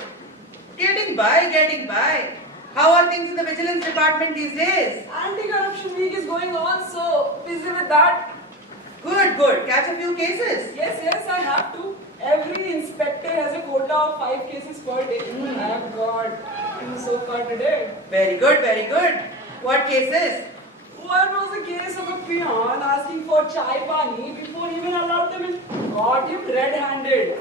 Getting by, getting by. How are things in the vigilance department these days? Anti-corruption week is going on, so busy with that. Good, good. Catch a few cases. Yes, I have to. Every inspector has a quota of 5 cases per day. I have got 2 so far today. Very good, very good. What cases? One was a case of a peon asking for chai pani before even allowed them in. Got him red-handed.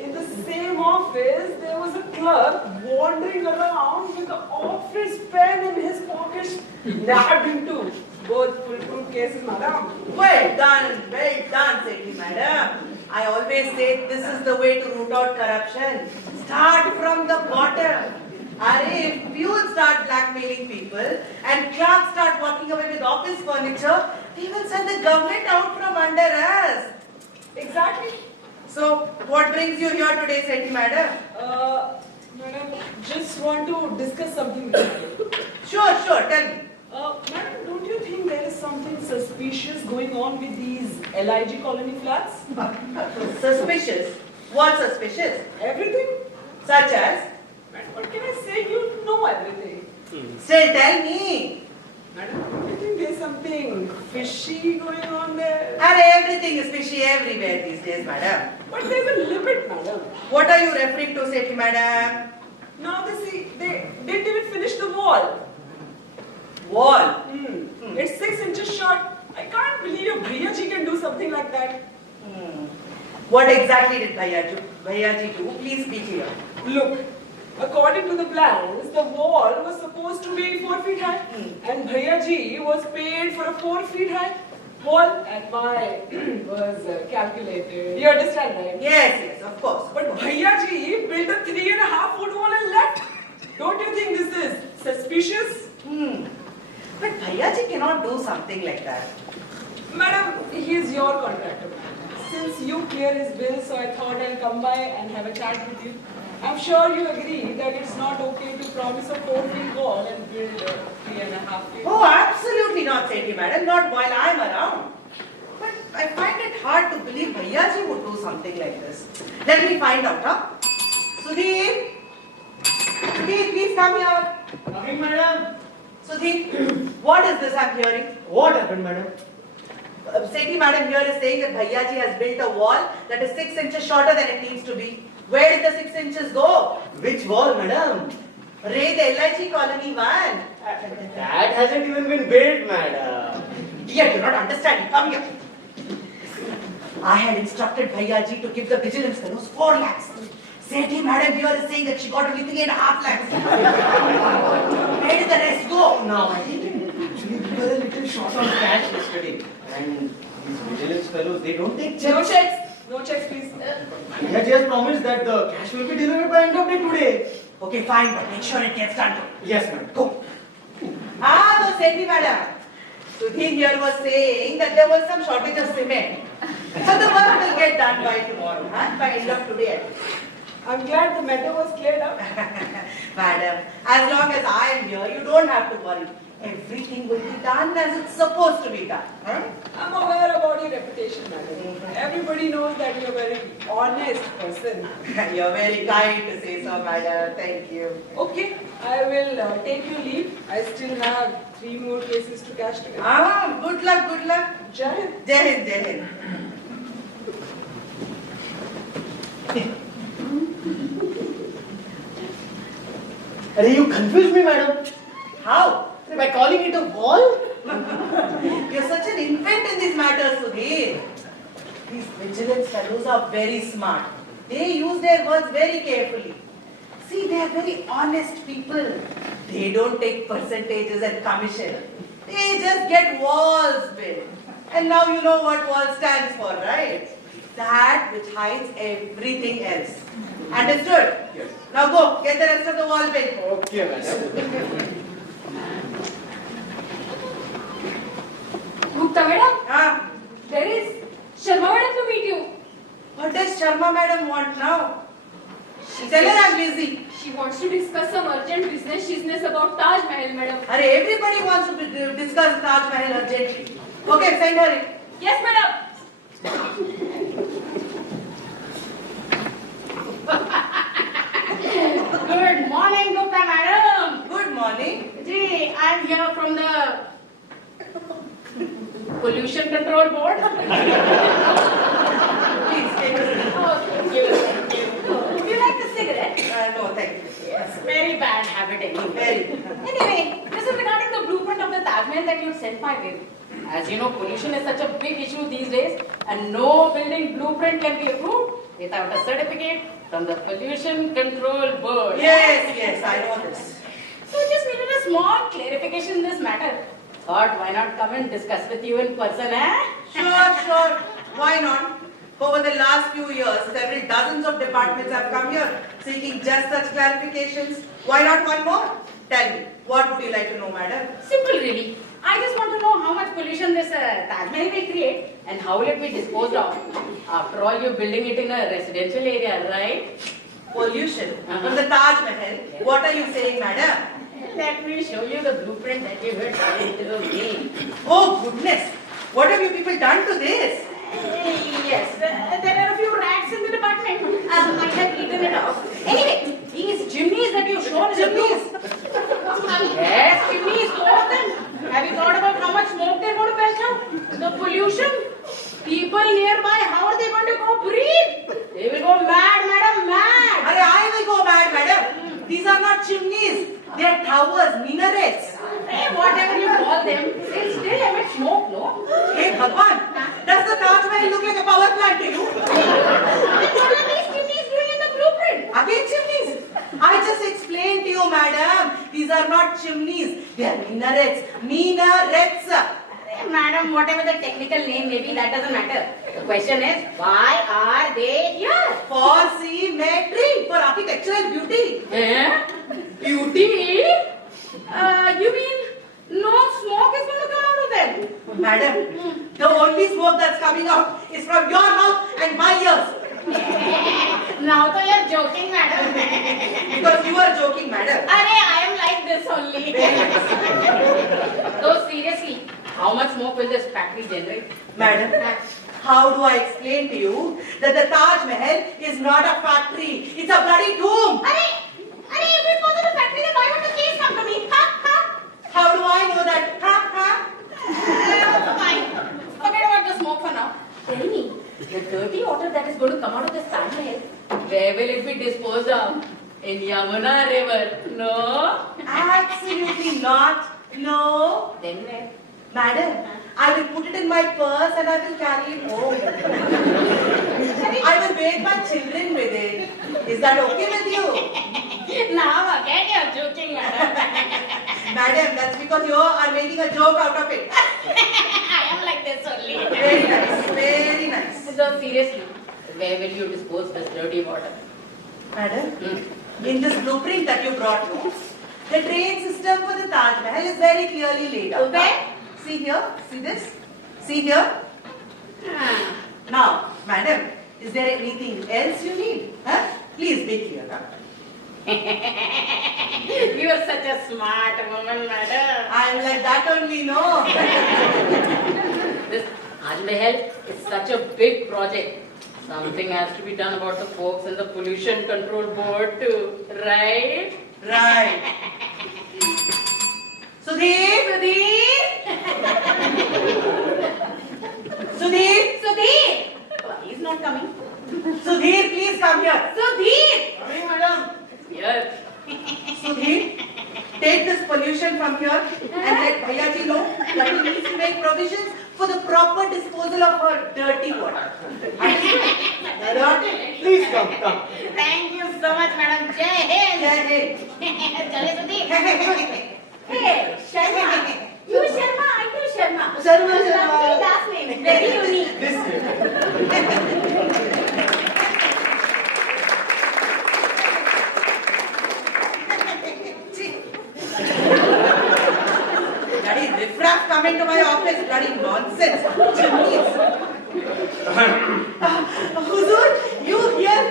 In the same office, there was a clerk wandering around with the office pen in his pocket, nabbed into. Both full cases, madam. Well done, Sethi madam. I always say this is the way to root out corruption. Start from the bottom. If peons start blackmailing people and clerks start walking away with office furniture, they will send the government out from under us. Exactly. So, what brings you here today, Sethi madam? Madam, just want to discuss something with you. Sure, tell me. Madam, don't you think there is something suspicious going on with these LIG colony flats? Suspicious? What suspicious? Everything? Such as? Madam, what can I say? You know everything. Still tell me. Madam, don't you think there's something fishy going on there? Everything is fishy everywhere these days, madam. But there's a limit, madam. What are you referring to, Sethi madam? Now they didn't even finish the wall. Wall. It's 6 inches short. I can't believe your Bhaiya ji can do something like that. What exactly did Bhaiya ji do? Please be clear. Look, according to the plans, the wall was supposed to be 4 feet high, and Bhaiya ji was paid for a 4 feet high wall, and my was calculated. You understand, right? Yes, of course. But Bhaiya ji built a 3.5 foot wall and left. Don't you think this is suspicious? But Bhaiya ji cannot do something like that. Madam, he is your contractor. Since you clear his bill, so I thought I'll come by and have a chat with you. I'm sure you agree that it's not okay to promise a 4 feet wall and build a 3.5 feet. Oh, absolutely not, Sethi madam. Not while I'm around. But I find it hard to believe Bhaiya ji would do something like this. Let me find out, huh? Sudhir, please come here. Coming, madam. Sudhir, what is this I'm hearing? What happened, madam? Sethi madam here is saying that Bhaiya ji has built a wall that is 6 inches shorter than it needs to be. Where did the 6 inches go? Which wall, madam? Ray, the LIG colony one. That hasn't even been built, madam. Yet you're not understanding. Come here. I had instructed Bhaiya ji to give the vigilance fellows 4 lakhs. Sethi madam here is saying that she got only 3.5 lakhs. Where did the rest go? Now, actually, we were a little short on cash yesterday. And these vigilance fellows, they don't take checks. No checks. No checks, please. Bhaiya ji has promised that the cash will be delivered by end of day today. Okay, fine, but make sure it gets done. Yes, madam. Go. So Sethi madam. Sudhir here was saying that there was some shortage of cement. So the work will get done by tomorrow, by end of today. I'm glad the matter was cleared up. Madam, as long as I am here, you don't have to worry. Everything will be done as it's supposed to be done. I'm aware about your reputation, madam. Everybody knows that you're a very honest person. You're very kind to say so, madam. Thank you. Okay, I will take your leave. I still have 3 more cases to cash together. Ah, good luck, good luck. Jai Hind. Jai Hind, Jai Hind. Arey, you confused me, madam. How? By calling it a wall? You're such an infant in these matters, Sudhir. These vigilance fellows are very smart. They use their words very carefully. See, they are very honest people. They don't take percentages and commission. They just get walls built. And now you know what wall stands for, right? That which hides everything else. Understood? Yes. Now go, get the rest of the wall built. Okay, madam. Gupta madam, Ah, there is Sharma madam to meet you. what does Sharma madam want now? Tell her I'm busy. She wants to discuss some urgent business about Taj Mahal, madam. Arey, everybody wants to discuss Taj Mahal urgently. Okay, send her in. Yes, madam. Good morning, Gupta madam. Good morning. Gee, I'm here from the Pollution Control Board. Please take a seat. Oh, thank you, thank you. Would you like a cigarette? No, thank you. Yes, very bad habit anyway. Very. Anyway, this is regarding the blueprint of the Taj Mahal that you sent my way. As you know, pollution is such a big issue these days, and no building blueprint can be approved without a certificate from the Pollution Control Board. Yes, yes, I know this. So I just needed a small clarification in this matter. Thought, why not come and discuss with you in person, eh? Sure, sure. Why not? Over the last few years, several dozens of departments have come here seeking just such clarifications. Why not one more? Tell me, what would you like to know, madam? Simple, really. I just want to know how much pollution this Taj Mahal will create and how will it be disposed of. After all, you're building it in a residential area, right? Pollution. From the Taj Mahal. What are you saying, madam? Let me show you the blueprint that you were trying to me. Oh, goodness. What have you people done to this? Yes, there are a few rats in the department. Might have eaten it off. Anyway, these chimneys that you showed in the Chimneys? Yes, chimneys, four of them. Have you thought about how much smoke they're going to belch out? The pollution. People nearby, how are they going to go breathe? They will go mad, madam, mad. Arey, I will go mad, madam. These are not chimneys. They are towers, minarets. Hey, whatever you call them, they still emit smoke, no? Hey, Bhagwan, does the Taj Mahal look like a power plant to you? Then what are these chimneys doing in the blueprint? Again chimneys? I just explained to you, madam. These are not chimneys. They are minarets. Minarets. Hey, madam, whatever the technical name may be, that doesn't matter. The question is, why are they here? For symmetry, for architectural beauty. Eh? Beauty? You mean no smoke is going to come out of them? Madam, the only smoke that's coming out is from your mouth and my ears. Now so you're joking, madam. Because you are joking, madam. Arey, I am like this only. So seriously, how much smoke will this factory generate? Madam, how do I explain to you that the Taj Mahal is not a factory? It's a bloody tomb. Arey, if it wasn't a factory, then why would the case come to me? Ha, ha. How do I know that? Ha, ha. Fine. Forget about the smoke for now. Tell me, the dirty water that is going to come out of this Taj Mahal, where will it be disposed of? In Yamuna River? No? Absolutely not. No. Then where? Madam, I will put it in my purse and I will carry it home. I will bathe my children with it. Is that okay with you? Now again you're joking, madam. Madam, that's because you are making a joke out of it. I am like this only. Very nice, very nice. So seriously, where will you dispose this dirty water? Madam, in this blueprint that you brought me, the drain system for the Taj Mahal is very clearly laid out. Where? See here, see this? See here? Now, madam, is there anything else you need? Huh? Please be clear. Huh? You are such a smart woman, madam. I'm like that only, no? This Taj Mahal is such a big project. Something has to be done about the folks in the Pollution Control Board too, right? Right. Sudhir? Sudhir? Sudhir! He's not coming. Sudhir, please come here. Sudhir! Coming, madam. Yes. Sudhir, take this pollution from here and let Bhaiyaji know that he needs to make provisions for the proper disposal of her dirty water. Madam, please come. Thank you so much, madam. Jai Hind. Jai Hind. Chale, Sudhir. Hey, Sharma. You Sharma, I too Sharma. Sharma, Lovely Sharma. last name. Very unique. This way. Bloody riffraff coming to my office, bloody nonsense. Chimneys. Huzur, you here?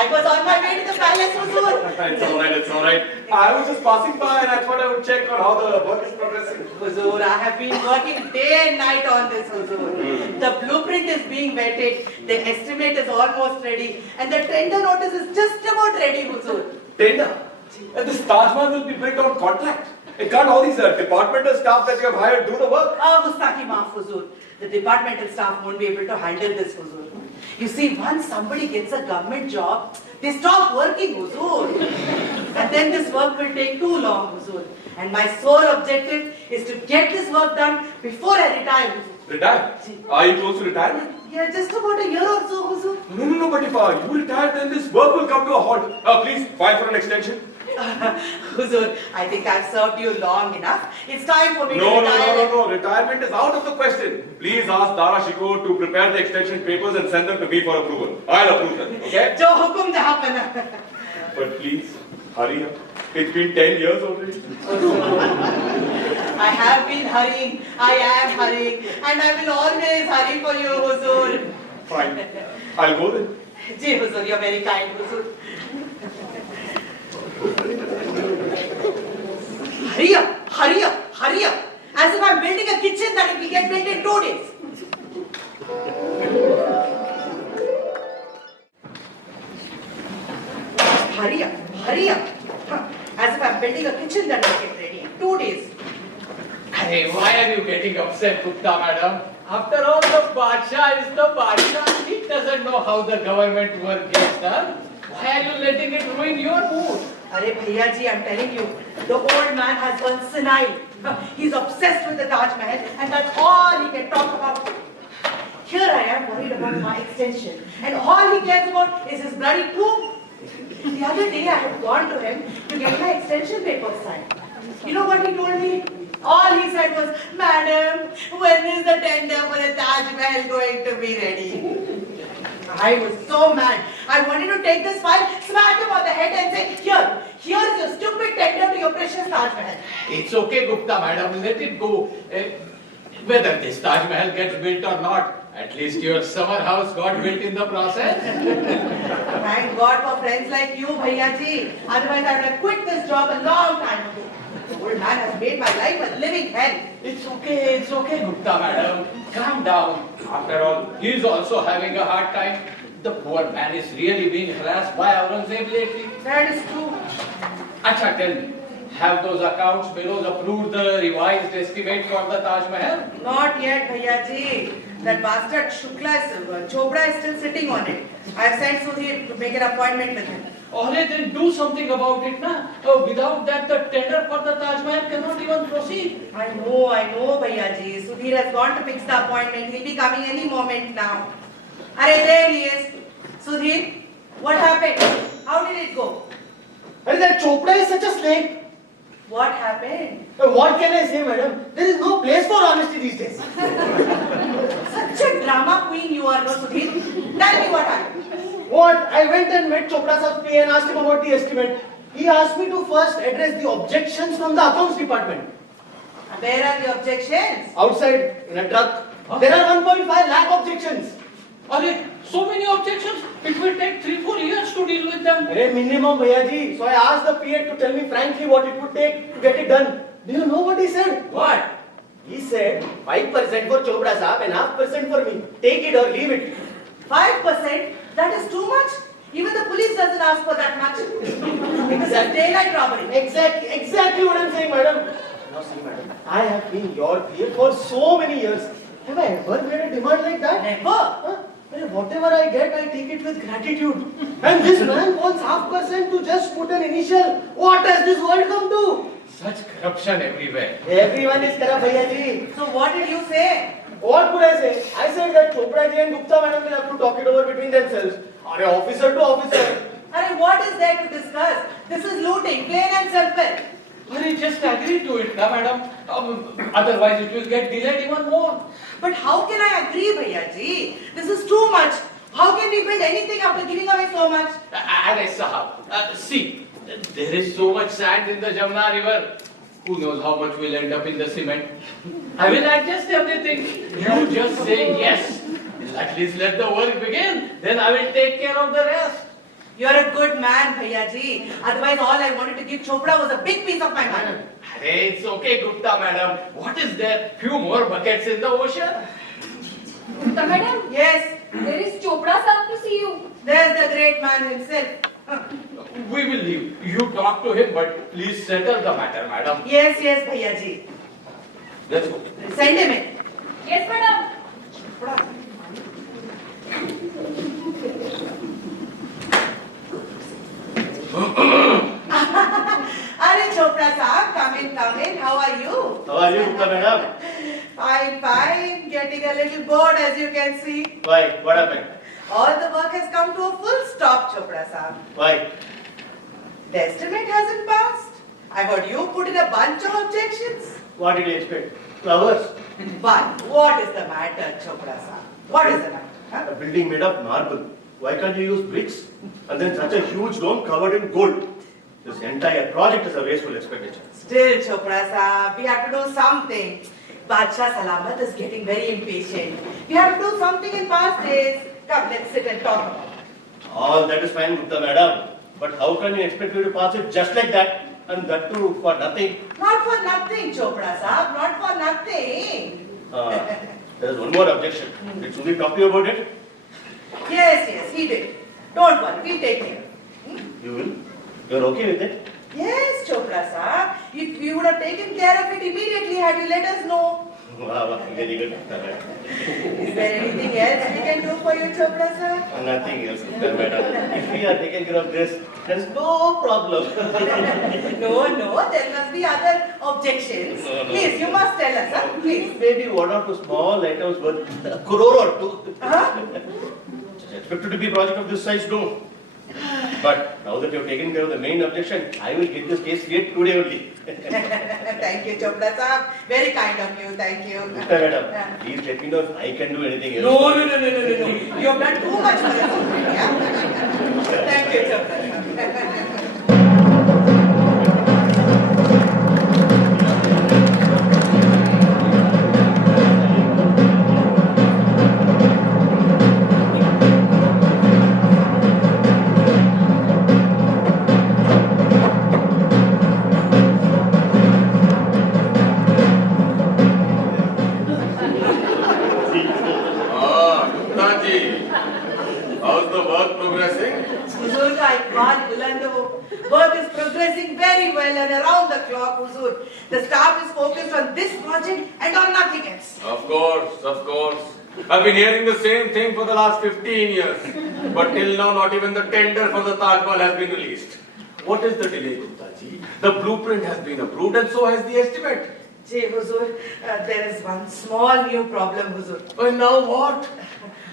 I was on my way to the palace, Huzur. It's alright. I was just passing by and I thought I would check on how the work is progressing. Huzur, I have been working day and night on this, Huzur. The blueprint is being vetted, the estimate is almost ready, and the tender notice is just about ready, Huzur. Tender? And this Taj Mahal will be built on contract. It can't all these departmental staff that you have hired do the work. Gustaki maaf, Huzur. The departmental staff won't be able to handle this, Huzur. You see, once somebody gets a government job, they stop working, Huzur. And then this work will take too long, Huzur. And my sole objective is to get this work done before I retire, Huzur. Retire? Are you close to retirement? Yeah, just about a year or so, Huzur. No, but if you retire, then this work will come to a halt. Please, file for an extension. Huzur, I think I've served you long enough. It's time for me to retire. No. Retirement is out of the question. Please ask Dara Shikoh to prepare the extension papers and send them to me for approval. I'll approve them, okay? Jo hukum jahan pana. But please, hurry up. It's been 10 years already. I have been hurrying. I am hurrying. And I will always hurry for you, Huzur. Fine. I'll go then. Ji, Huzur, you're very kind, Huzur. Hurry up. As if I'm building a kitchen that will get built in 2 days. Hurry up. As if I'm building a kitchen that will get ready in 2 days. Hey, why are you getting upset, Gupta madam? After all, the Badshah is the Badshah. He doesn't know how the government work gets done. Why are you letting it ruin your mood? Arey Bhaiyaji, I'm telling you, the old man has gone senile. He's obsessed with the Taj Mahal and that's all he can talk about. Here I am worried about my extension and all he cares about is his bloody tomb. The other day I had gone to him to get my extension papers signed. You know what he told me? All he said was, Madam, when is the tender for the Taj Mahal going to be ready? I was so mad. I wanted to take this file, smack him on the head and say, here is your stupid tender to your precious Taj Mahal. It's okay, Gupta madam, let it go. Whether this Taj Mahal gets built or not, at least your summer house got built in the process. Thank God for friends like you, Bhaiyaji. Otherwise I would have quit this job a long time ago. The old man has made my life a living hell. It's okay, Gupta madam. Calm down. After all, he is also having a hard time. The poor man is really being harassed by Aurangzeb lately. That is true. Acha, tell me, have those accounts below approved the revised estimate for the Taj Mahal? Not yet, Bhaiyaji. That bastard Chopra is still sitting on it. I have sent Sudhir to make an appointment with him. Alright, then do something about it, na? Without that, the tender for the Taj Mahal cannot even proceed. I know, Bhaiyaji. Sudhir has gone to fix the appointment. He'll be coming any moment now. Arey, there he is. Sudhir, what happened? How did it go? Arey, that Chopra is such a snake. What happened? What can I say, madam? There is no place for honesty these days. Such a drama queen you are, no, Sudhir. Tell me what happened. What? I went and met Chopra Sahab and asked him about the estimate. He asked me to first address the objections from the accounts department. Where are the objections? Outside, in a truck. There are 1.5 lakh objections. Arey, so many objections, it will take 3-4 years to deal with them. Arey, minimum, Bhaiyaji. So I asked the PA to tell me frankly what it would take to get it done. Do you know what he said? What? He said 5% for Chopra Sahab and 0.5% for me. Take it or leave it. 5%? That is too much. Even the police doesn't ask for that much. It is a daylight robbery. Exactly what I'm saying, madam. Now see, madam, I have been your PA for so many years. Have I ever made a demand like that? Never. Huh? Whatever I get, I take it with gratitude. And this man wants 0.5% to just put an initial. What has this world come to? Such corruption everywhere. Everyone is corrupt, Bhaiya ji. So what did you say? What could I say? I said that Chopra ji and Gupta madam will have to talk it over between themselves. Are officer to officer. Arey, what is there to discuss? This is looting, plain and simple. Hurry, just agree to it, na, madam. Otherwise, it will get delayed even more. But how can I agree, Bhaiya ji? This is too much. How can we build anything after giving away so much? Are Sahab, see, there is so much sand in the Jamna river. Who knows how much will end up in the cement? I will adjust everything. You just say yes. At least let the work begin. Then I will take care of the rest. You're a good man, Bhaiya ji. Otherwise, all I wanted to give Chopra was a big piece of my mind. Hey, it's okay, Gupta madam. What is there? Few more buckets in the ocean. Gupta madam, Yes, there is Chopra sir to see you. there's the great man himself. We will leave. You talk to him, but please settle the matter, madam. Yes, Bhaiya ji. Let's go. Send him in. Yes, madam. Arey Chopra sahab, come in. How are you? How are you, Gupta madam? Fine. Getting a little bored, as you can see. Why? What happened? All the work has come to a full stop, Chopra sahab. Why? The estimate hasn't passed. I heard you put in a bunch of objections. What did you expect? Flowers? But what is the matter, Chopra sahab? What is the matter? Huh? A building made of marble. Why can't you use bricks? And then such a huge dome covered in gold. This entire project is a wasteful expenditure. Still, Chopra sahab, we have to do something. Badshah Salamat is getting very impatient. We have to do something in past days. Come, let's sit and talk about it. All that is fine, Gupta madam. But how can you expect me to pass it just like that? And that too for nothing? Not for nothing, Chopra sahab, not for nothing. There is one more objection. Did Sudhir talk to you about it? Yes, he did. Don't worry, we'll take care. You will? You're okay with it? Yes, Chopra sahab. If we would have taken care of it immediately had you let us know. Wow, very good. Is there anything else we can do for you, Chopra sahab? Nothing else, Gupta madam. If we are taking care of this, there's no problem. No, there must be other objections. No. Please, you must tell us, huh? Please. Maybe one or two small items worth a crore or two. Huh? Expected to be a project of this size, no. But now that you have taken care of the main objection, I will get this case cleared today only. Thank you, Chopra sahab. Very kind of you. Thank you. Gupta madam, please let me know if I can do anything else. No. You have done too much for yourself. Yeah? Thank you, Chopra sahab. Gupta ji, how's the work progressing? Huzur ka Iqbal Bulando. Work is progressing very well and around the clock, Huzur. The staff is focused on this project and on nothing else. Of course. I've been hearing the same thing for the last 15 years. But till now, not even the tender for the Taj Mahal has been released. What is the delay, Gupta ji? The blueprint has been approved and so has the estimate. Ji, Huzur, there is one small new problem, Huzur. And now what?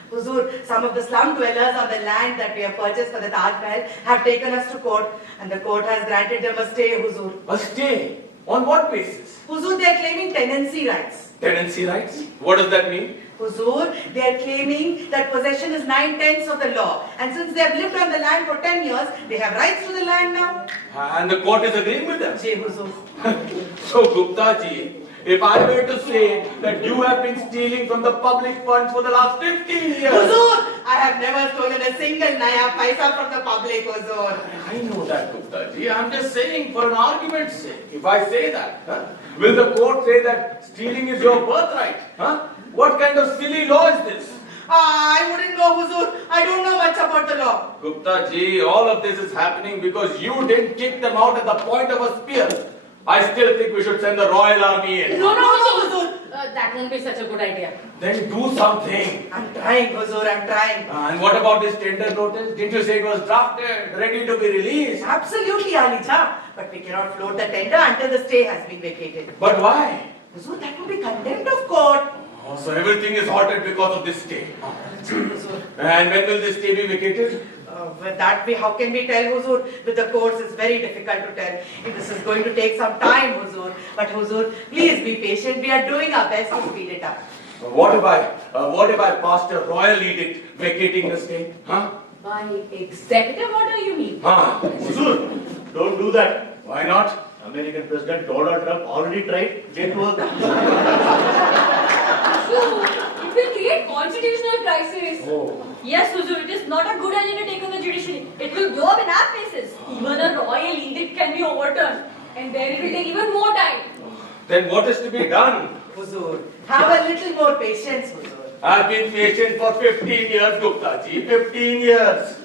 Huzur, some of the slum dwellers on the land that we have purchased for the Taj Mahal have taken us to court and the court has granted them a stay, Huzur. A stay? On what basis? Huzur, they are claiming tenancy rights. Tenancy rights? What does that mean? Huzur, they are claiming that possession is 9/10 of the law and since they have lived on the land for 10 years, they have rights to the land now. And the court is agreeing with them? Ji, Huzur. So, Gupta ji, if I were to say that you have been stealing from the public funds for the last 15 years... Huzur, I have never stolen a single naya paisa from the public, Huzur. I know that, Gupta ji. I'm just saying for an argument's sake. If I say that, will the court say that stealing is your birthright? What kind of silly law is this? I wouldn't know, Huzur. I don't know much much about the law. Gupta ji, all of this is happening because you didn't kick them out at the point of a spear. I still think we should send the Royal Army in. No, Huzur. that won't be such a good idea. Then do something. I'm trying, Huzur, I'm trying. And what about this tender notice? Didn't you say it was drafted, ready to be released? Absolutely, Alija. But we cannot float the tender until the stay has been vacated. But why? Huzur, that would be contempt of court. Oh, so everything is halted because of this stay. And when will this stay be vacated? With that way, how can we tell, Huzur? With the courts, it's very difficult to tell. This is going to take some time, Huzur. But Huzur, please be patient. We are doing our best to speed it up. What if I passed a royal edict vacating the stay? Huh? By executive order, you mean? Huh? Huzur, don't do that. Why not? American President Donald Trump already tried. Didn't work. So, it will create constitutional crisis. Oh. Yes, Huzur, it is not a good idea to take on the judiciary. It will blow up in our faces. Even a royal edict can be overturned. And then it will take even more time. Then what is to be done? Huzur, have a little more patience, Huzur. I've been patient for 15 years, Gupta ji. 15 years.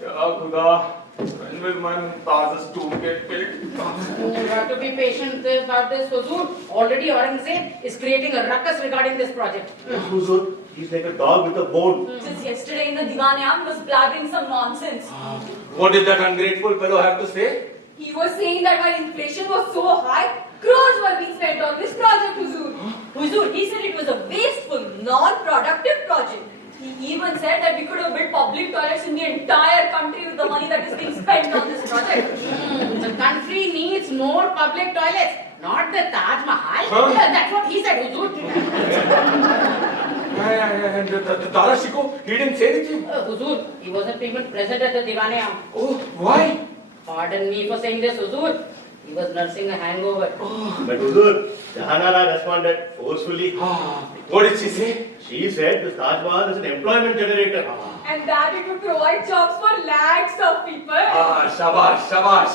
Ya Khuda, when will my Mumtaz's tomb get built? You have to be patient about this, Huzur. Already Aurangzeb is creating a ruckus regarding this project. Huzur, he's like a dog with a bone. Just yesterday in the Diwan was blabbering some nonsense. What did that ungrateful fellow have to say? He was saying that while inflation was so high, crores were being spent on this project, Huzur. Huzur, he said it was a wasteful, non-productive project. He even said that we could have built public toilets in the entire country with the money that is being spent on this project. The country needs more public toilets, not the Taj Mahal. Huh? That's what he said, Huzur. And the Tara Shikoh, he didn't say anything. Huzur, he wasn't even present at the Diwan-e-Aam. Oh, why? Pardon me for saying this, Huzur. He was nursing a hangover. But Huzur, Jahanara responded forcefully. What did she say? She said this Taj Mahal is an employment generator. And that it would provide jobs for lakhs of people. Shabash, shabash.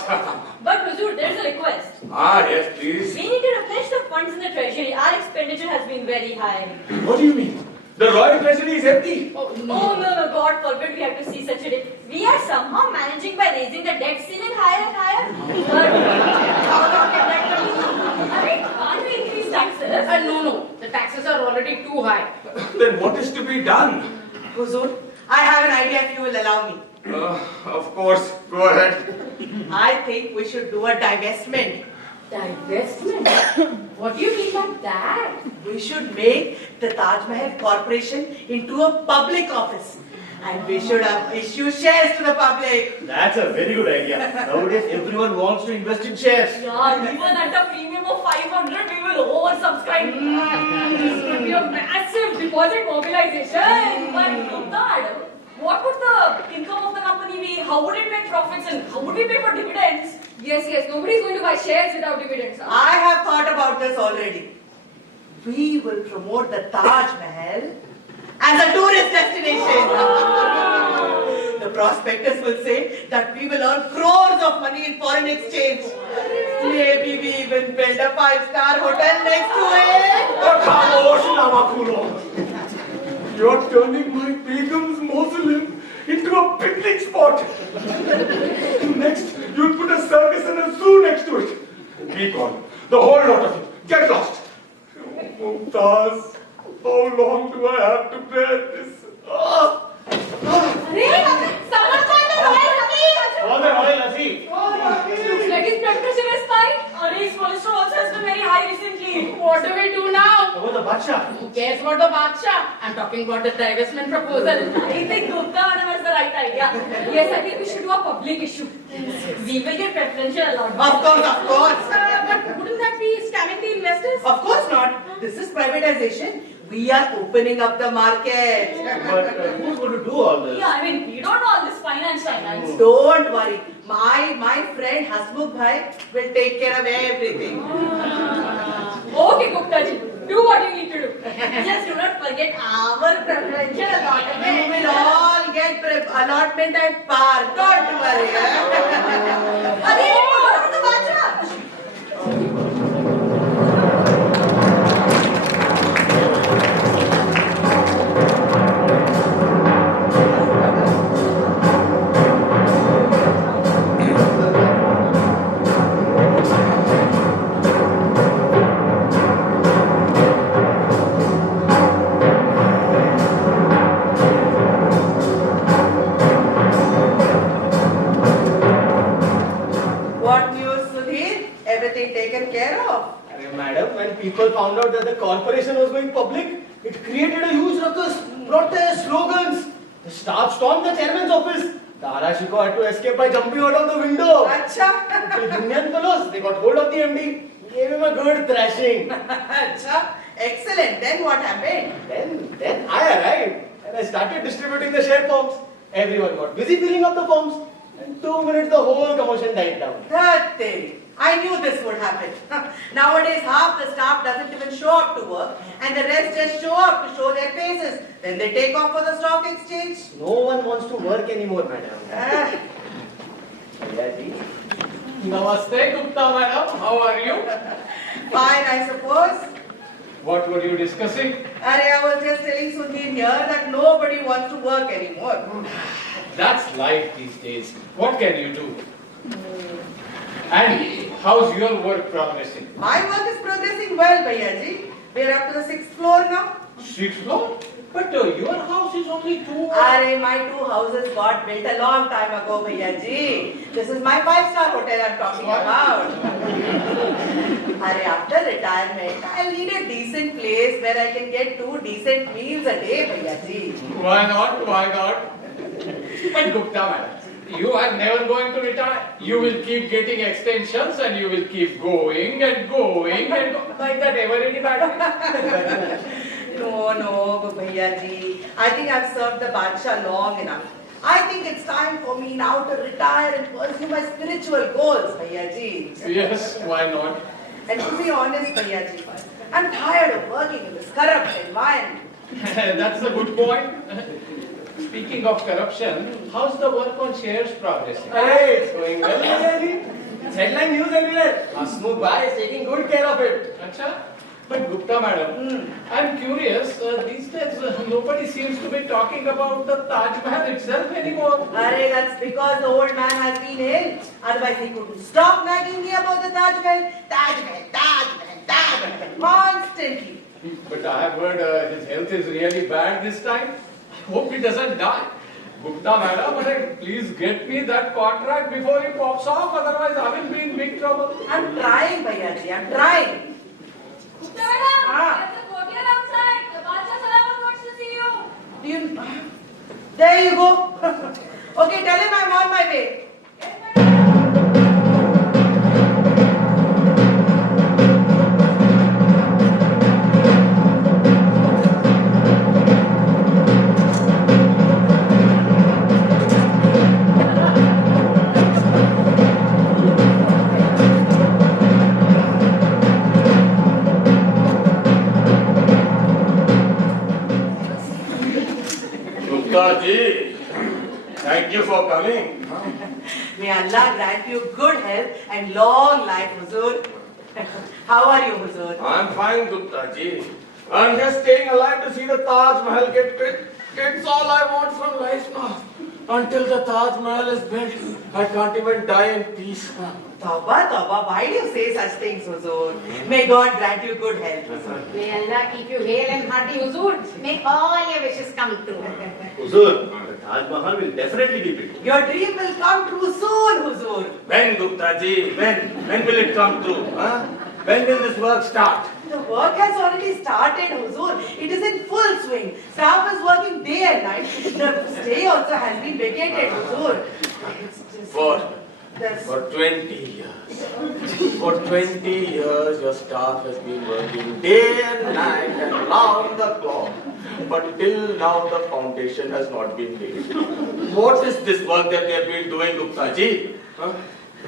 But Huzur, there's a request. Yes, please. We need to replenish the funds in the treasury. Our expenditure has been very high. What do you mean? The royal treasury is empty. Oh no, God forbid we have to see such a day. We are somehow managing by raising the debt ceiling higher and higher. But how about that? I mean, can't we increase taxes? No. The taxes are already too high. Then what is to be done? Huzur, I have an idea if you will allow me. Of course, go ahead. I think we should do a divestment. Divestment? What do you mean by that? We should make the Taj Mahal Corporation into a public office. And we should issue shares to the public. That's a very good idea. Nowadays, everyone wants to invest in shares. Yeah, even at a premium of 500, we will oversubscribe. This could be a massive deposit mobilization. But Dad, what would the income of the company be? How would it make profits and how would we pay for dividends? Yes, nobody's going to buy shares without dividends. I have thought about this already. We will promote the Taj Mahal as a tourist destination. The prospectus will say that we will earn crores of money in foreign exchange. Maybe we even build a 5-star hotel next to it. Khamosh, Navakulo. You're turning my Begum's mausoleum into a picnic spot. Next, you'll put a circus and a zoo next to it. Be gone. The whole lot of you. Get lost. Mumtaz, how long do I have to bear this? Someone call the royal Navy! Call the Royal Navy. Looks like his blood pressure is spiked. His cholesterol also has been very high recently. What do we do now? About the Badsha. Who cares about the Badshah? I'm talking about the divestment proposal. I think Gupta Madam has the right idea. Yes, I think we should do a public issue. We will get preferential allotment. Of course. But wouldn't that be scamming the investors? Of course not. This is privatization. We are opening up the market. But who's going to do all this? Yeah, I mean, we don't know all this finance. Don't worry. My friend Hasmukh Bhai will take care of everything. Okay, Gupta ji, do what you need to do. Just do not forget our preferential You allotment. will all get allotment at par. Don't worry. Arey, what about the Badshah? people found out that the corporation was going public, it created a huge ruckus, protests, slogans. The staff stormed the chairman's office. Tara Shiko had to escape by jumping out of the window. Acha. The union fellows, they got hold of the MD, gave him a good thrashing. Acha. Excellent. Then what happened? Then I arrived and I started distributing the share forms. Everyone got busy filling up the forms. In 2 minutes, the whole commotion died down. That thing. I knew this would happen. Nowadays, half the staff doesn't even show up to work, and the rest just show up to show their faces. Then they take off for the stock exchange. No one wants to work anymore, madam. Namaste, Gupta madam. How are you? Fine, I suppose. What were you discussing? I was just telling Sudhir here that nobody wants to work anymore. That's life these days. What can you do? And how's your work progressing? My work is progressing well, Bhaiyaji. We're up to the 6th floor now. 6th floor? But your house is only 2. My 2 houses got built a long time ago, Bhaiyaji. This is my 5-star hotel I'm talking about. After retirement, I'll need a decent place where I can get 2 decent meals a day, Bhaiyaji. Why not? Why not? But Gupta madam, you are never going to retire. You will keep getting extensions and you will keep going and going and like that ever-ending battle. No, Bhaiyaji. I think I've served the Badshah long enough. I think it's time for me now to retire and pursue my spiritual goals, Bhaiyaji. Yes, why not? And to be honest, Bhaiyaji, I'm tired of working in this corrupt environment. That's a good point. Speaking of corruption, how's the work on shares progressing? Hey, it's going well, Bhaiyaji. It's headline news everywhere. Hasmukh Bhai is taking good care of it. Acha? But Gupta madam, I'm curious, these days nobody seems to be talking about the Taj Mahal itself anymore. That's because the old man has been ill. Otherwise he couldn't stop nagging me about the Taj Mahal. Taj Mahal, Taj Mahal, Taj Mahal. Constantly. But I have heard his health is really bad this time. I hope he doesn't die. Gupta madam, please get me that contract before he pops off, otherwise I will be in big trouble. I'm trying, Bhaiyaji, I'm trying. Gupta madam, there's a courtier outside. The Badshah Salamat wants to see you. There you go. Okay, tell him I'm on my way. Gupta ji, thank you for coming. May Allah grant you good health and long life, Huzur. How are you, Huzur? I'm fine, Gupta ji. I'm just staying alive to see the Taj Mahal get built. It's all I want from life now. Until the Taj Mahal is built, I can't even die in peace. Tawbah, why do you say such things, Huzur? May God grant you good health, Huzur. May Allah keep you hale and hearty, Huzur. May all your wishes come true. Huzur, the Taj Mahal will definitely be built. Your dream will come true soon, Huzur. When, Gupta ji? When will it come true? Huh? When will this work start? The work has already started, Huzur. It is in full swing. Staff is working day and night. The stay also has been vacated, Huzur. It's just... For 20 years. For 20 years, your staff has been working day and night and round the clock. But till now, the foundation has not been laid. What is this work that they have been doing, Gupta ji? Huh?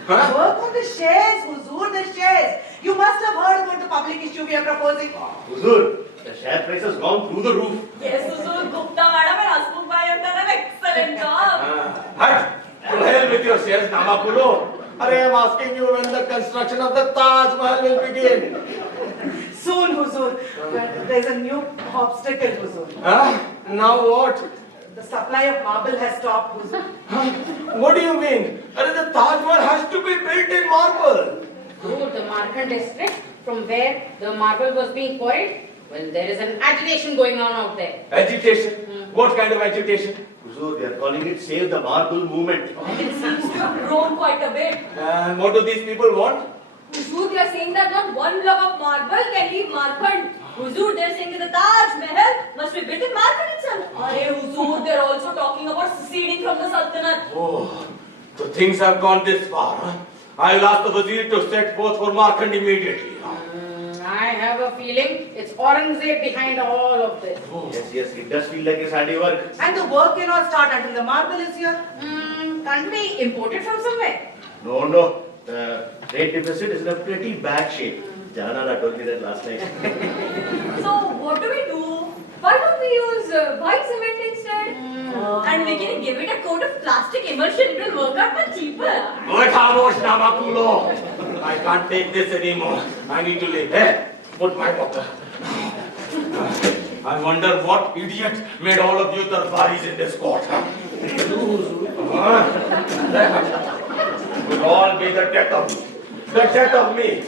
Work on the shares, Huzur, the shares. You must have heard about the public issue we are proposing. Huzur, the share price has gone through the roof. Yes, Huzur, Gupta madam and Hasmukh bhai have done an excellent job. Hut! To hell with your shares, Namakulo. I am asking you when the construction of the Taj Mahal will begin. Soon, Huzur. But there's a new obstacle, Huzur. Now what? The supply of marble has stopped, Huzur. What do you mean? The Taj Mahal has to be built in marble. Through the Markand district, from where the marble was being quarried, well, there is an agitation going on out there. Agitation? What kind of agitation? Huzur, they are calling it Save the Marble Movement. It seems to have grown quite a bit. And what do these people want? Huzur, they are saying that not one block of marble can leave Markand. Huzur, they're saying that the Taj Mahal must be built in Markand itself. Arey Huzur, they're also talking about seceding from the Sultanate. Oh, so things have gone this far, huh? I'll ask the Wazir to set forth for Markand immediately. I have a feeling it's Aurangzeb behind all of this. Yes, it does feel like his handiwork. And the work cannot start until the marble is here. Can't we import it from somewhere? No. The trade deficit is in a pretty bad shape. Janara told me that last night. So what do we do? Why don't we use white cement instead? And we can give it a coat of plastic emulsion. It will work out much cheaper. Good Hamosh Namakulo. I can't take this anymore. I need to leave. Hey, put my water. I wonder what idiot made all of you Darbaris in this court. Will all be the death of me. The death of me.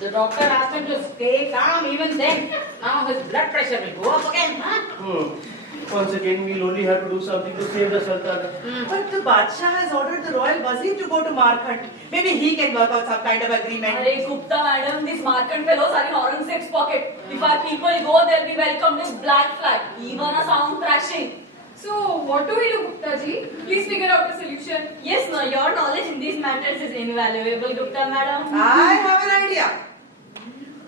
The doctor asked him to stay calm even then. Now his blood pressure will go up again, huh? Once again, we'll only have to do something to save the Sultan. But the Badshah has ordered the royal Wazir to go to Markand. Maybe he can work out some kind of agreement. Arey Gupta madam, these Markand fellows are in Aurangzeb's pocket. If our people go, they'll be welcomed with black flag, even a sound thrashing. So, what do we do, Gupta ji? Please figure out a solution. Yes, no, your knowledge in these matters is invaluable, Gupta madam. I have an idea.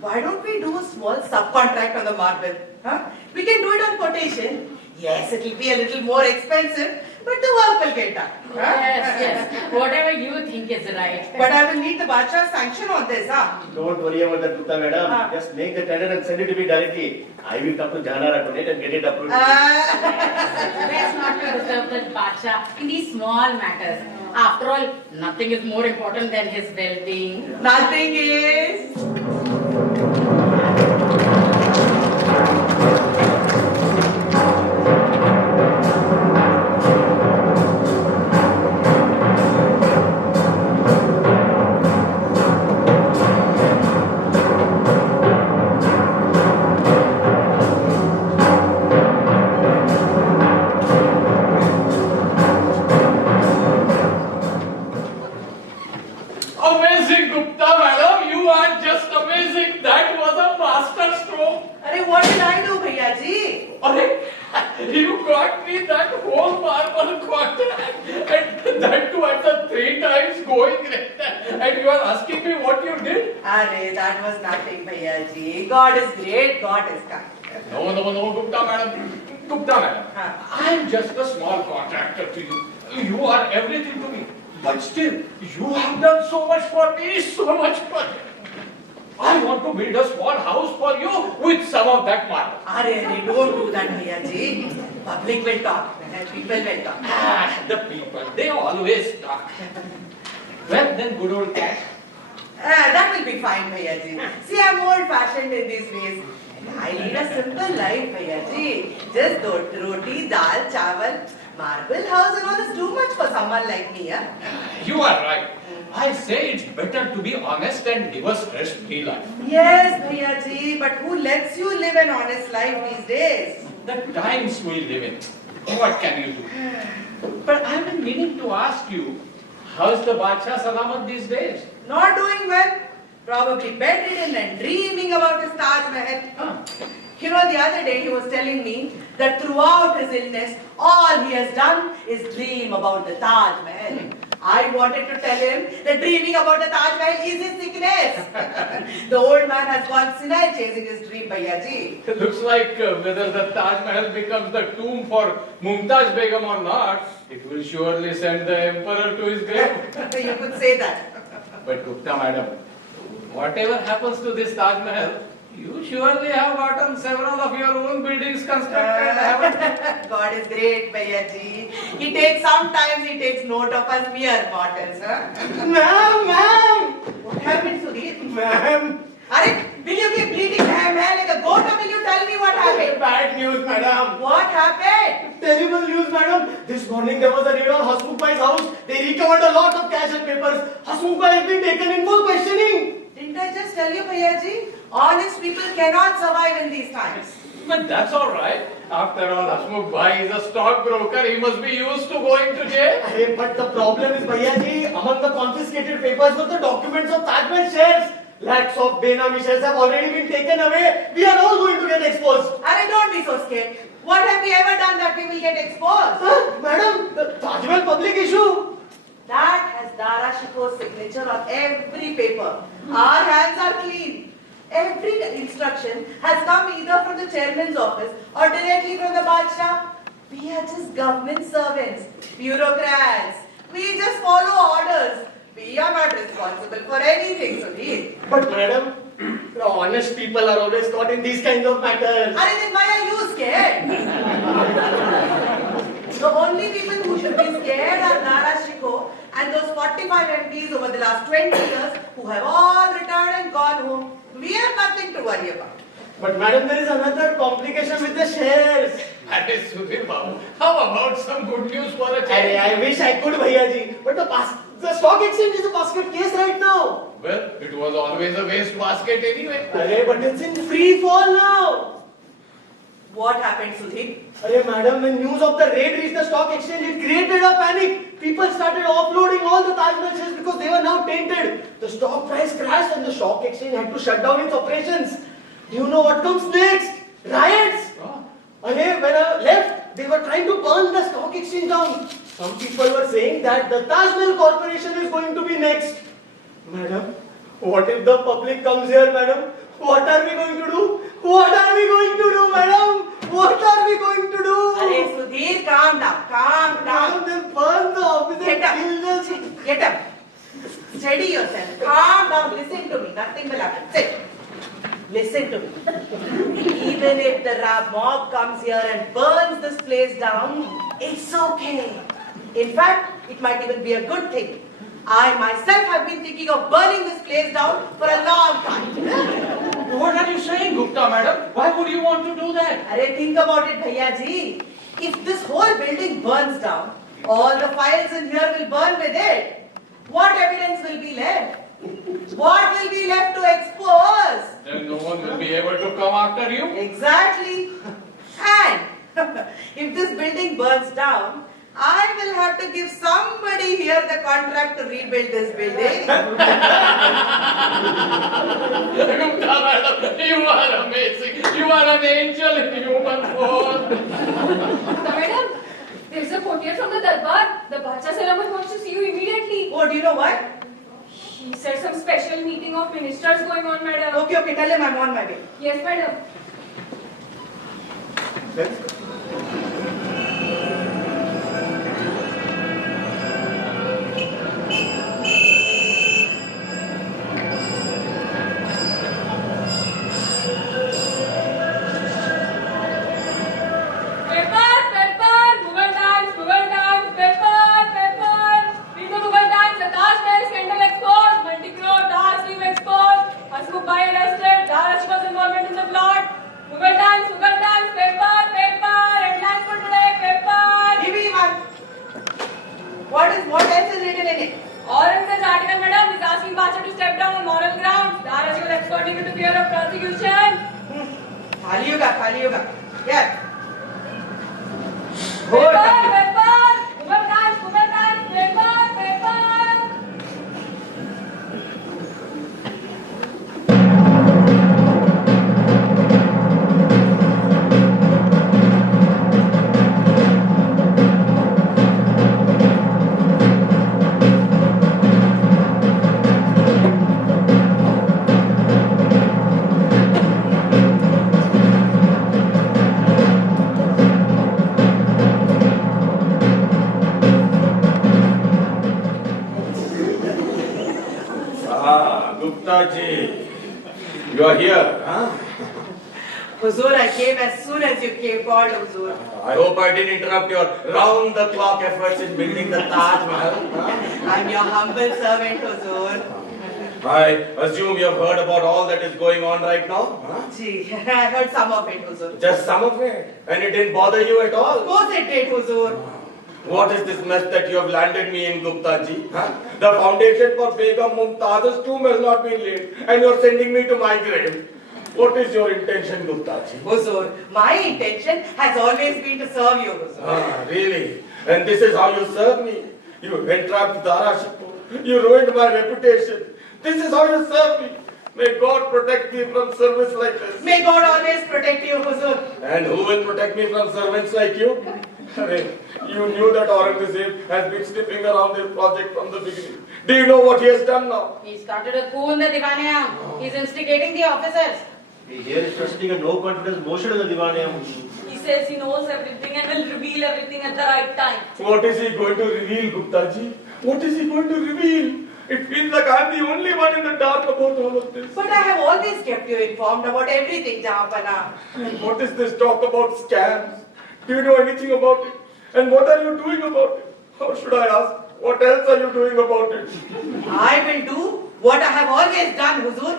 Why don't we do a small subcontract on the marble? Huh? We can do it on quotation. Yes, it will be a little more expensive, but the work will get done. Huh? Yes. Whatever you think is right. But I will need the Badshah's sanction on this, huh? Don't worry about that, Gupta madam. Just make the tender and send it to me directly. I will come to Janara tonight and get it approved. Best not to disturb the Badshah in these small matters. After all, nothing is more important than his well-being. Nothing is. Amazing, Gupta madam. You are just amazing. That was a master stroke. Arey, what did I do, Bhaiya ji? You got me that whole marble contract, and that too at the 3 times going rate. And you are asking me what you did? Arey, that was nothing, Bhaiya ji. God is great, God is kind. No, Gupta madam. Gupta madam, I am just a small contractor to you. You are everything to me. But still, you have done so much for me, so much for you. I want to build a small house for you with some of that marble. Arey, don't do that, Bhaiya ji. Public will talk. People will talk. The people, they always talk. Well, then good old cash. That will be fine, Bhaiya ji. See, I'm old-fashioned in these ways. I lead a simple life, Bhaiya ji. Just roti, dal, chawal, marble house and all is too much for someone like me, huh? You are right. I say it's better to be honest and live a stress-free life. Yes, Bhaiya ji, but who lets you live an honest life these days? The times we live in. What can you do? But I've been meaning to ask you, how's the Badshah Salamat these days? Not doing well. Probably bedridden and dreaming about his Taj Mahal. You know, the other day he was telling me that throughout his illness, all he has done is dream about the Taj Mahal. I wanted to tell him that dreaming about the Taj Mahal is his sickness. The old man has gone senile chasing his dream, Bhaiya ji. It looks like whether the Taj Mahal becomes the tomb for Mumtaz Begum or not, it will surely send the emperor to his grave. You could say that. But Gupta madam, whatever happens to this Taj Mahal, you surely have gotten several of your own buildings constructed, haven't you? God is great, Bhaiya ji. Sometimes he takes note of us mere mortals, huh? Ma'am! What happened, Sudhir? Ma'am! Arey, will you keep bleating like a goat or will you tell me what happened? Bad news, madam. What happened? Terrible news, madam. This morning there was a raid on Hasmukh Bhai's house. They recovered a lot of cash and papers. Hasmukh Bhai has been taken in for questioning. Didn't I just tell you, Bhaiya ji? Honest people cannot survive in these times. But that's all right. After all, Hasmukh Bhai is a stockbroker. He must be used to going to jail. Hey, but the problem is, Bhaiya ji, among the confiscated papers were the documents of Taj Mahal shares. Lakhs of Benami shares have already been taken away. We are all going to get exposed. Arey, don't be so scared. What have we ever done that we will get exposed? Madam, the Taj Mahal public issue. That has Dara Shiko's signature on every paper. Our hands are clean. Every instruction has come either from the chairman's office or directly from the Badshah. We are just government servants, bureaucrats. We just follow orders. We are not responsible for anything, Sudhir. But madam, the honest people are always caught in these kinds of matters. Arey, then why are you scared? The only people who should be scared are Dara Shiko and those 45 MPs over the last 20 years who have all retired and gone home. We have nothing to worry about. But madam, there is another complication with the shares. That is Sudhir Babu. How about some good news for a Arey, change? I wish I could, Bhaiya ji. But the stock exchange is a basket case right now. Well, it was always a waste basket anyway. Arey, but it's in free fall now. What happened, Sudhir? Arey, madam, when news of the raid reached the stock exchange, it created a panic. People started offloading all the Taj Mahal shares because they were now tainted. The stock price crashed and the stock exchange had to shut down its operations. Do you know what comes next? Riots! Arey, when I left, they were trying to burn the stock exchange down. Some people were saying that the Taj Mahal Corporation is going to be next. Madam, what if the public comes here, madam? What are we going to do? What are we going to do, madam? What are we going to do? Arey, Sudhir, calm down. Calm down. Madam, they'll burn the office Get up. and kill us. Get up. Steady yourself. Calm down. Listen to me. Nothing will happen. Sit. Listen to me. Even if the mob comes here and burns this place down, it's okay. In fact, it might even be a good thing. I myself have been thinking of burning this place down for a long time. What are you saying, Gupta madam? Why would you want to do that? Arey, think about it, Bhaiya ji. If this whole building burns down, all the files in here will burn with it. What evidence will be left? What will be left to expose? Then no one will be able to come after you. Exactly. And if this building burns down, I will have to give somebody here the contract to rebuild this building. Gupta madam, you are amazing. You are an angel in human form. Madam, there's a courtier from the Darbar. The Badshah Salamat wants to see you immediately. Oh, do you know what? He said some special meeting of ministers going on, madam. Okay, tell him I'm on my way. Yes, madam. What else is written in it? Aurangzeb's article, madam, is asking Badshah to step down on moral grounds. Daraji was escorting him to fear of prosecution. Khali yoga. Yeah. Paper, Google Times, paper. Gupta ji, you are here, huh? Huzur, I came as soon as you called, Huzur. I hope I didn't interrupt your round-the-clock efforts in building the Taj Mahal. Huh? I'm your humble servant, Huzur. I assume you have heard about all that is going on right now? Huh? Gee, I heard some of it, Huzur. Just some of it? And it didn't bother you at all? Of course it did, Huzur. What is this mess that you have landed me in, Gupta ji? Huh? The foundation for Begum Mumtaz's tomb has not been laid, and you are sending me to my grave. What is your intention, Gupta ji? Huzur, my intention has always been to serve you, Huzur. Ah, really? And this is how you serve me? You entrapped Dara Shipur. You ruined my reputation. This is how you serve me. May God protect me from service like this. May God always protect you, Huzur. And who will protect me from servants like you? Arey, you knew that Aurangzeb has been sniffing around this project from the beginning. Do you know what he has done now? He started a coup in the Divaniyam. He's instigating the officers. Here is trusting a no confidence motion in the Divaniyam. He says he knows everything and will reveal everything at the right time. What is he going to reveal, Gupta ji? What is he going to reveal? It feels like I'm the only one in the dark about all of this. But I have always kept you informed about everything, Jahapana. And what is this talk about scams? Do you know anything about it? And what are you doing about it? How should I ask? What else are you doing about it? I will do what I have always done, Huzur.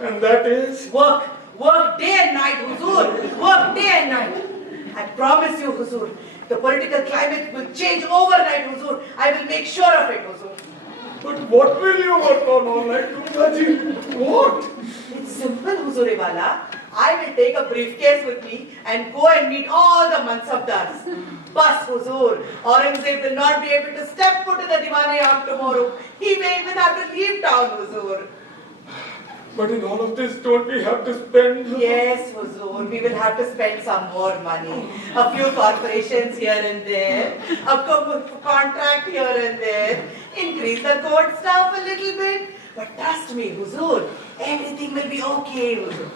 And that is? Work. Work day and night, Huzur. Work day and night. I promise you, Huzur, the political climate will change overnight, Huzur. I will make sure of it, Huzur. But what will you work on all night, Gupta ji? What? It's simple, Huzuriwala. I will take a briefcase with me and go and meet all the Mansabdars. Bas, Huzur, Aurangzeb will not be able to step foot in the Divaniyam tomorrow. He may even have to leave town, Huzur. But in all of this, don't we have to spend? Yes, Huzur, we will have to spend some more money. A few corporations here and there, a contract here and there, increase the court staff a little bit. But trust me, Huzur, everything will be okay, Huzur.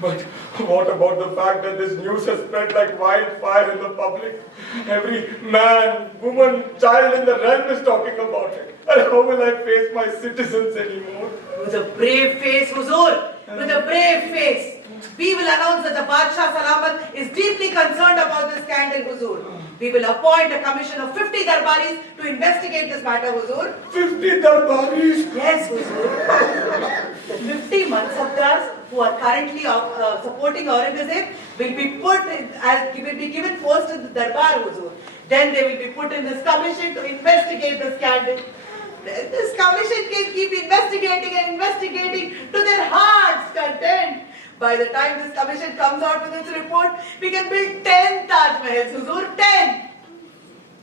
But what about the fact that this news has spread like wildfire in the public? Every man, woman, child in the realm is talking about it. And how will I face my citizens anymore? With a brave face, Huzur, with a brave face. We will announce that the Badshah Salamat is deeply concerned about this scandal, Huzur. We will appoint a commission of 50 Darbaris to investigate this matter, Huzur. 50 Darbaris? Yes, Huzur. The 50 Mansabdars who are currently supporting Aurangzeb will be given post in the Darbar, Huzur. Then they will be put in this commission to investigate the scandal. This commission can keep investigating and investigating to their heart's content. By the time this commission comes out with its report, we can build 10 Taj Mahals, Huzur, 10!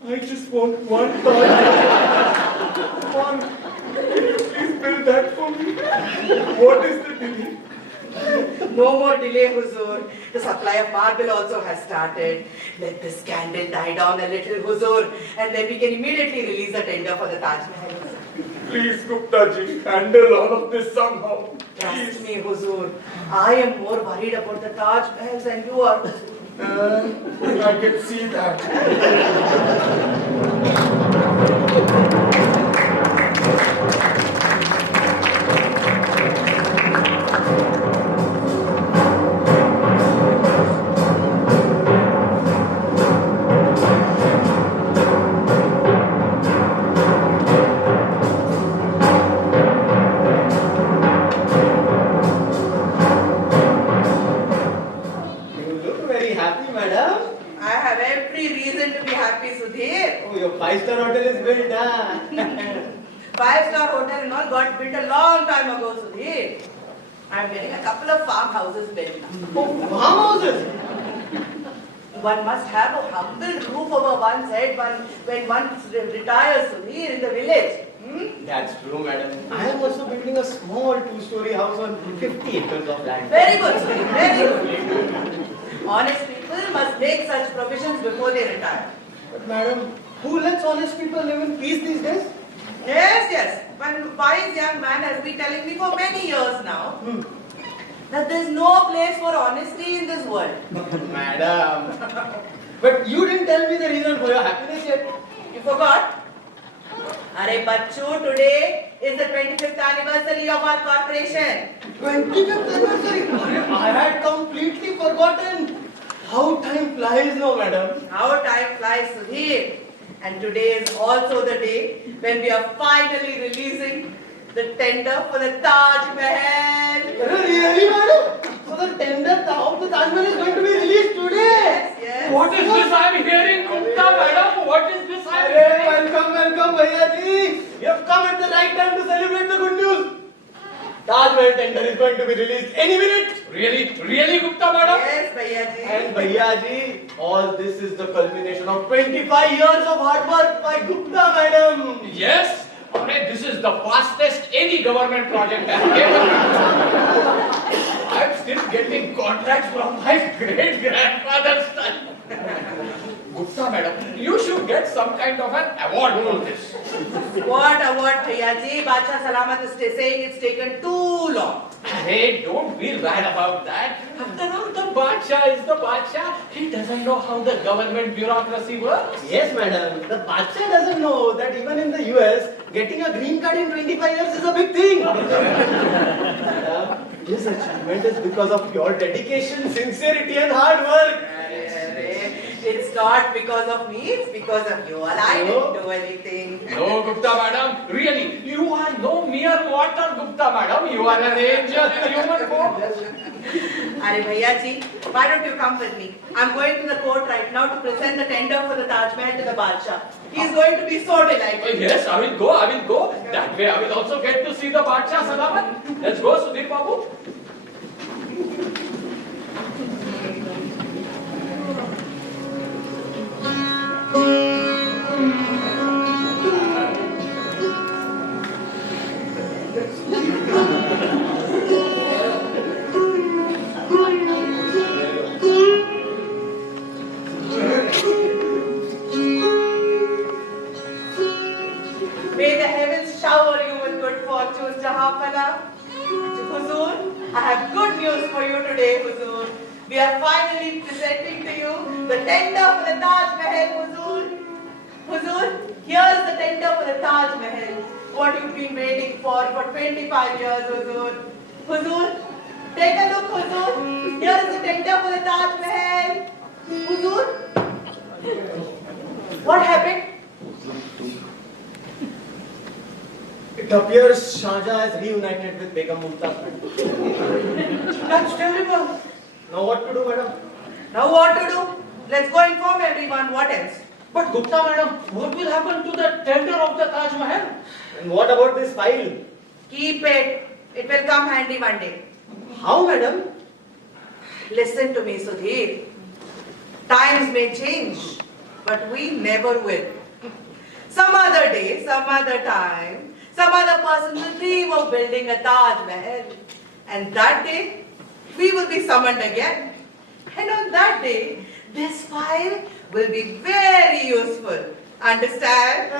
I just want one Taj Mahal. One. Can you please build that for me? What is the delay? No more delay, Huzur. The supply of marble also has started. Let the scandal die down a little, Huzur, and then we can immediately release the tender for the Taj Mahal. Please, Gupta ji, handle all of this somehow. Trust me, Huzur. I am more worried about the Taj Mahal than you are, Huzur. I can see that. I have every reason to be happy, Sudhir. Oh, your 5-star hotel is built, huh? 5-star hotel and all got built a long time ago, Sudhir. I am getting a couple of farmhouses built now. Oh, farmhouses? One must have a humble roof over one's head when one retires, Sudhir, in the village. That's true, madam. I am also building a small 2-story house on 50 acres of land. Very good, Sudhir, very good. Honest people must make such provisions before they retire. But madam, who lets honest people live in peace these days? Yes, yes. One wise young man has been telling me for many years now that there is no place for honesty in this world. Madam. But you didn't tell me the reason for your happiness yet. You forgot? Arey Bachchu, today is the 25th anniversary of our corporation. 25th anniversary? I had completely forgotten. How time flies now, madam. How time flies, Sudhir. And today is also the day when we are finally releasing the tender for the Taj Mahal. Really, madam? So the tender of the Taj Mahal is going to be released today? Yes, yes. What is this I am hearing, Gupta madam? What is this I am hearing? Welcome, Bhaiya ji. You have come at the right time to celebrate the good news. Taj Mahal tender is going to be released any minute. Really, Gupta madam? Yes, Bhaiya ji. And Bhaiya ji, all this is the culmination of 25 years of hard work by Gupta madam. Yes. Alright, this is the fastest any government project has ever been. I'm still getting contracts from my great grandfather's time. Gupta madam, you should get some kind of an award for this. What award, Bhaiya ji? Badshah Salamat is saying it's taken too long. Hey, don't be bad about that. After all, the Badshah is the Badshah. He doesn't know how the government bureaucracy works. Yes, madam. The Badshah doesn't know that even in the US, getting a green card in 25 years is a big thing. Madam, this achievement is because of your dedication, sincerity, and hard work. It's not because of me, it's because of you. And I didn't do anything. No, Gupta madam. Really, you are no mere mortal, Gupta madam. You are an angel in human form. Arey Bhaiya ji, why don't you come with me? I'm going to the court right now to present the tender for the Taj Mahal to the Badshah. He's going to be so delighted. Yes, I will go. That way I will also get to see the Badshah Salamat. Let's go, Sudhir Babu. May the heavens shower you with good fortune, Jahapala. Huzur, I have good news for you today, Huzur. We are finally presenting to you the tender for the Taj Mahal, Huzur. Huzur, here's the tender for the Taj Mahal. What you've been waiting for 25 years, Huzur. Huzur, take a look, Huzur. Here is the tender for the Taj Mahal. Huzur, what happened? It appears Shah Jahan is reunited with Begum Mumtaz. That's terrible. Now what to do, madam? Now what to do? Let's go inform everyone. What else? But Gupta madam, what will happen to the tender of the Taj Mahal? And what about this file? Keep it. It will come handy one day. How, madam? Listen to me, Sudhir. Times may change, but we never will. Some other day, some other time, some other person will dream of building a Taj Mahal. And that day, we will be summoned again. And on that day, this file will be very useful. Understand?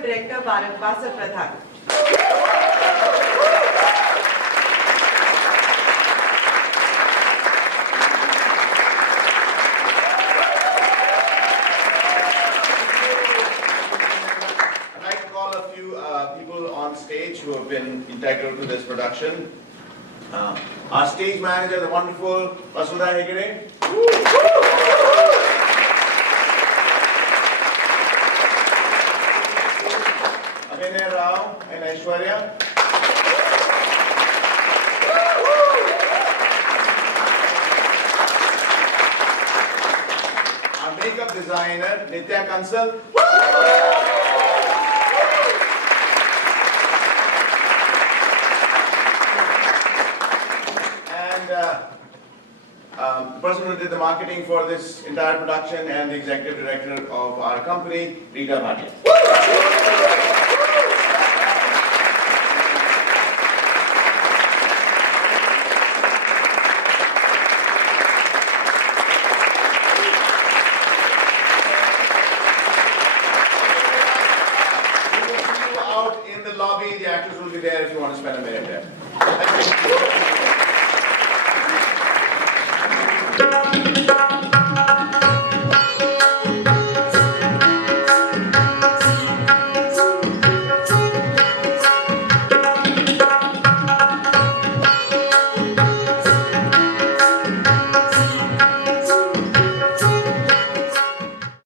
Director Bharat Vasar Pradhan. I'd like to call a few people on stage who have been integral to this production. Our stage manager, the wonderful Vasudha Hegde. Abhinay Rao and Aishwarya. Our makeup designer, Nitya Kansal. The person who did the marketing for this entire production and the executive director of our company, Rita Bhatia. We will see you out in the lobby. The actors will be there if you want to spend a minute there. Thank you.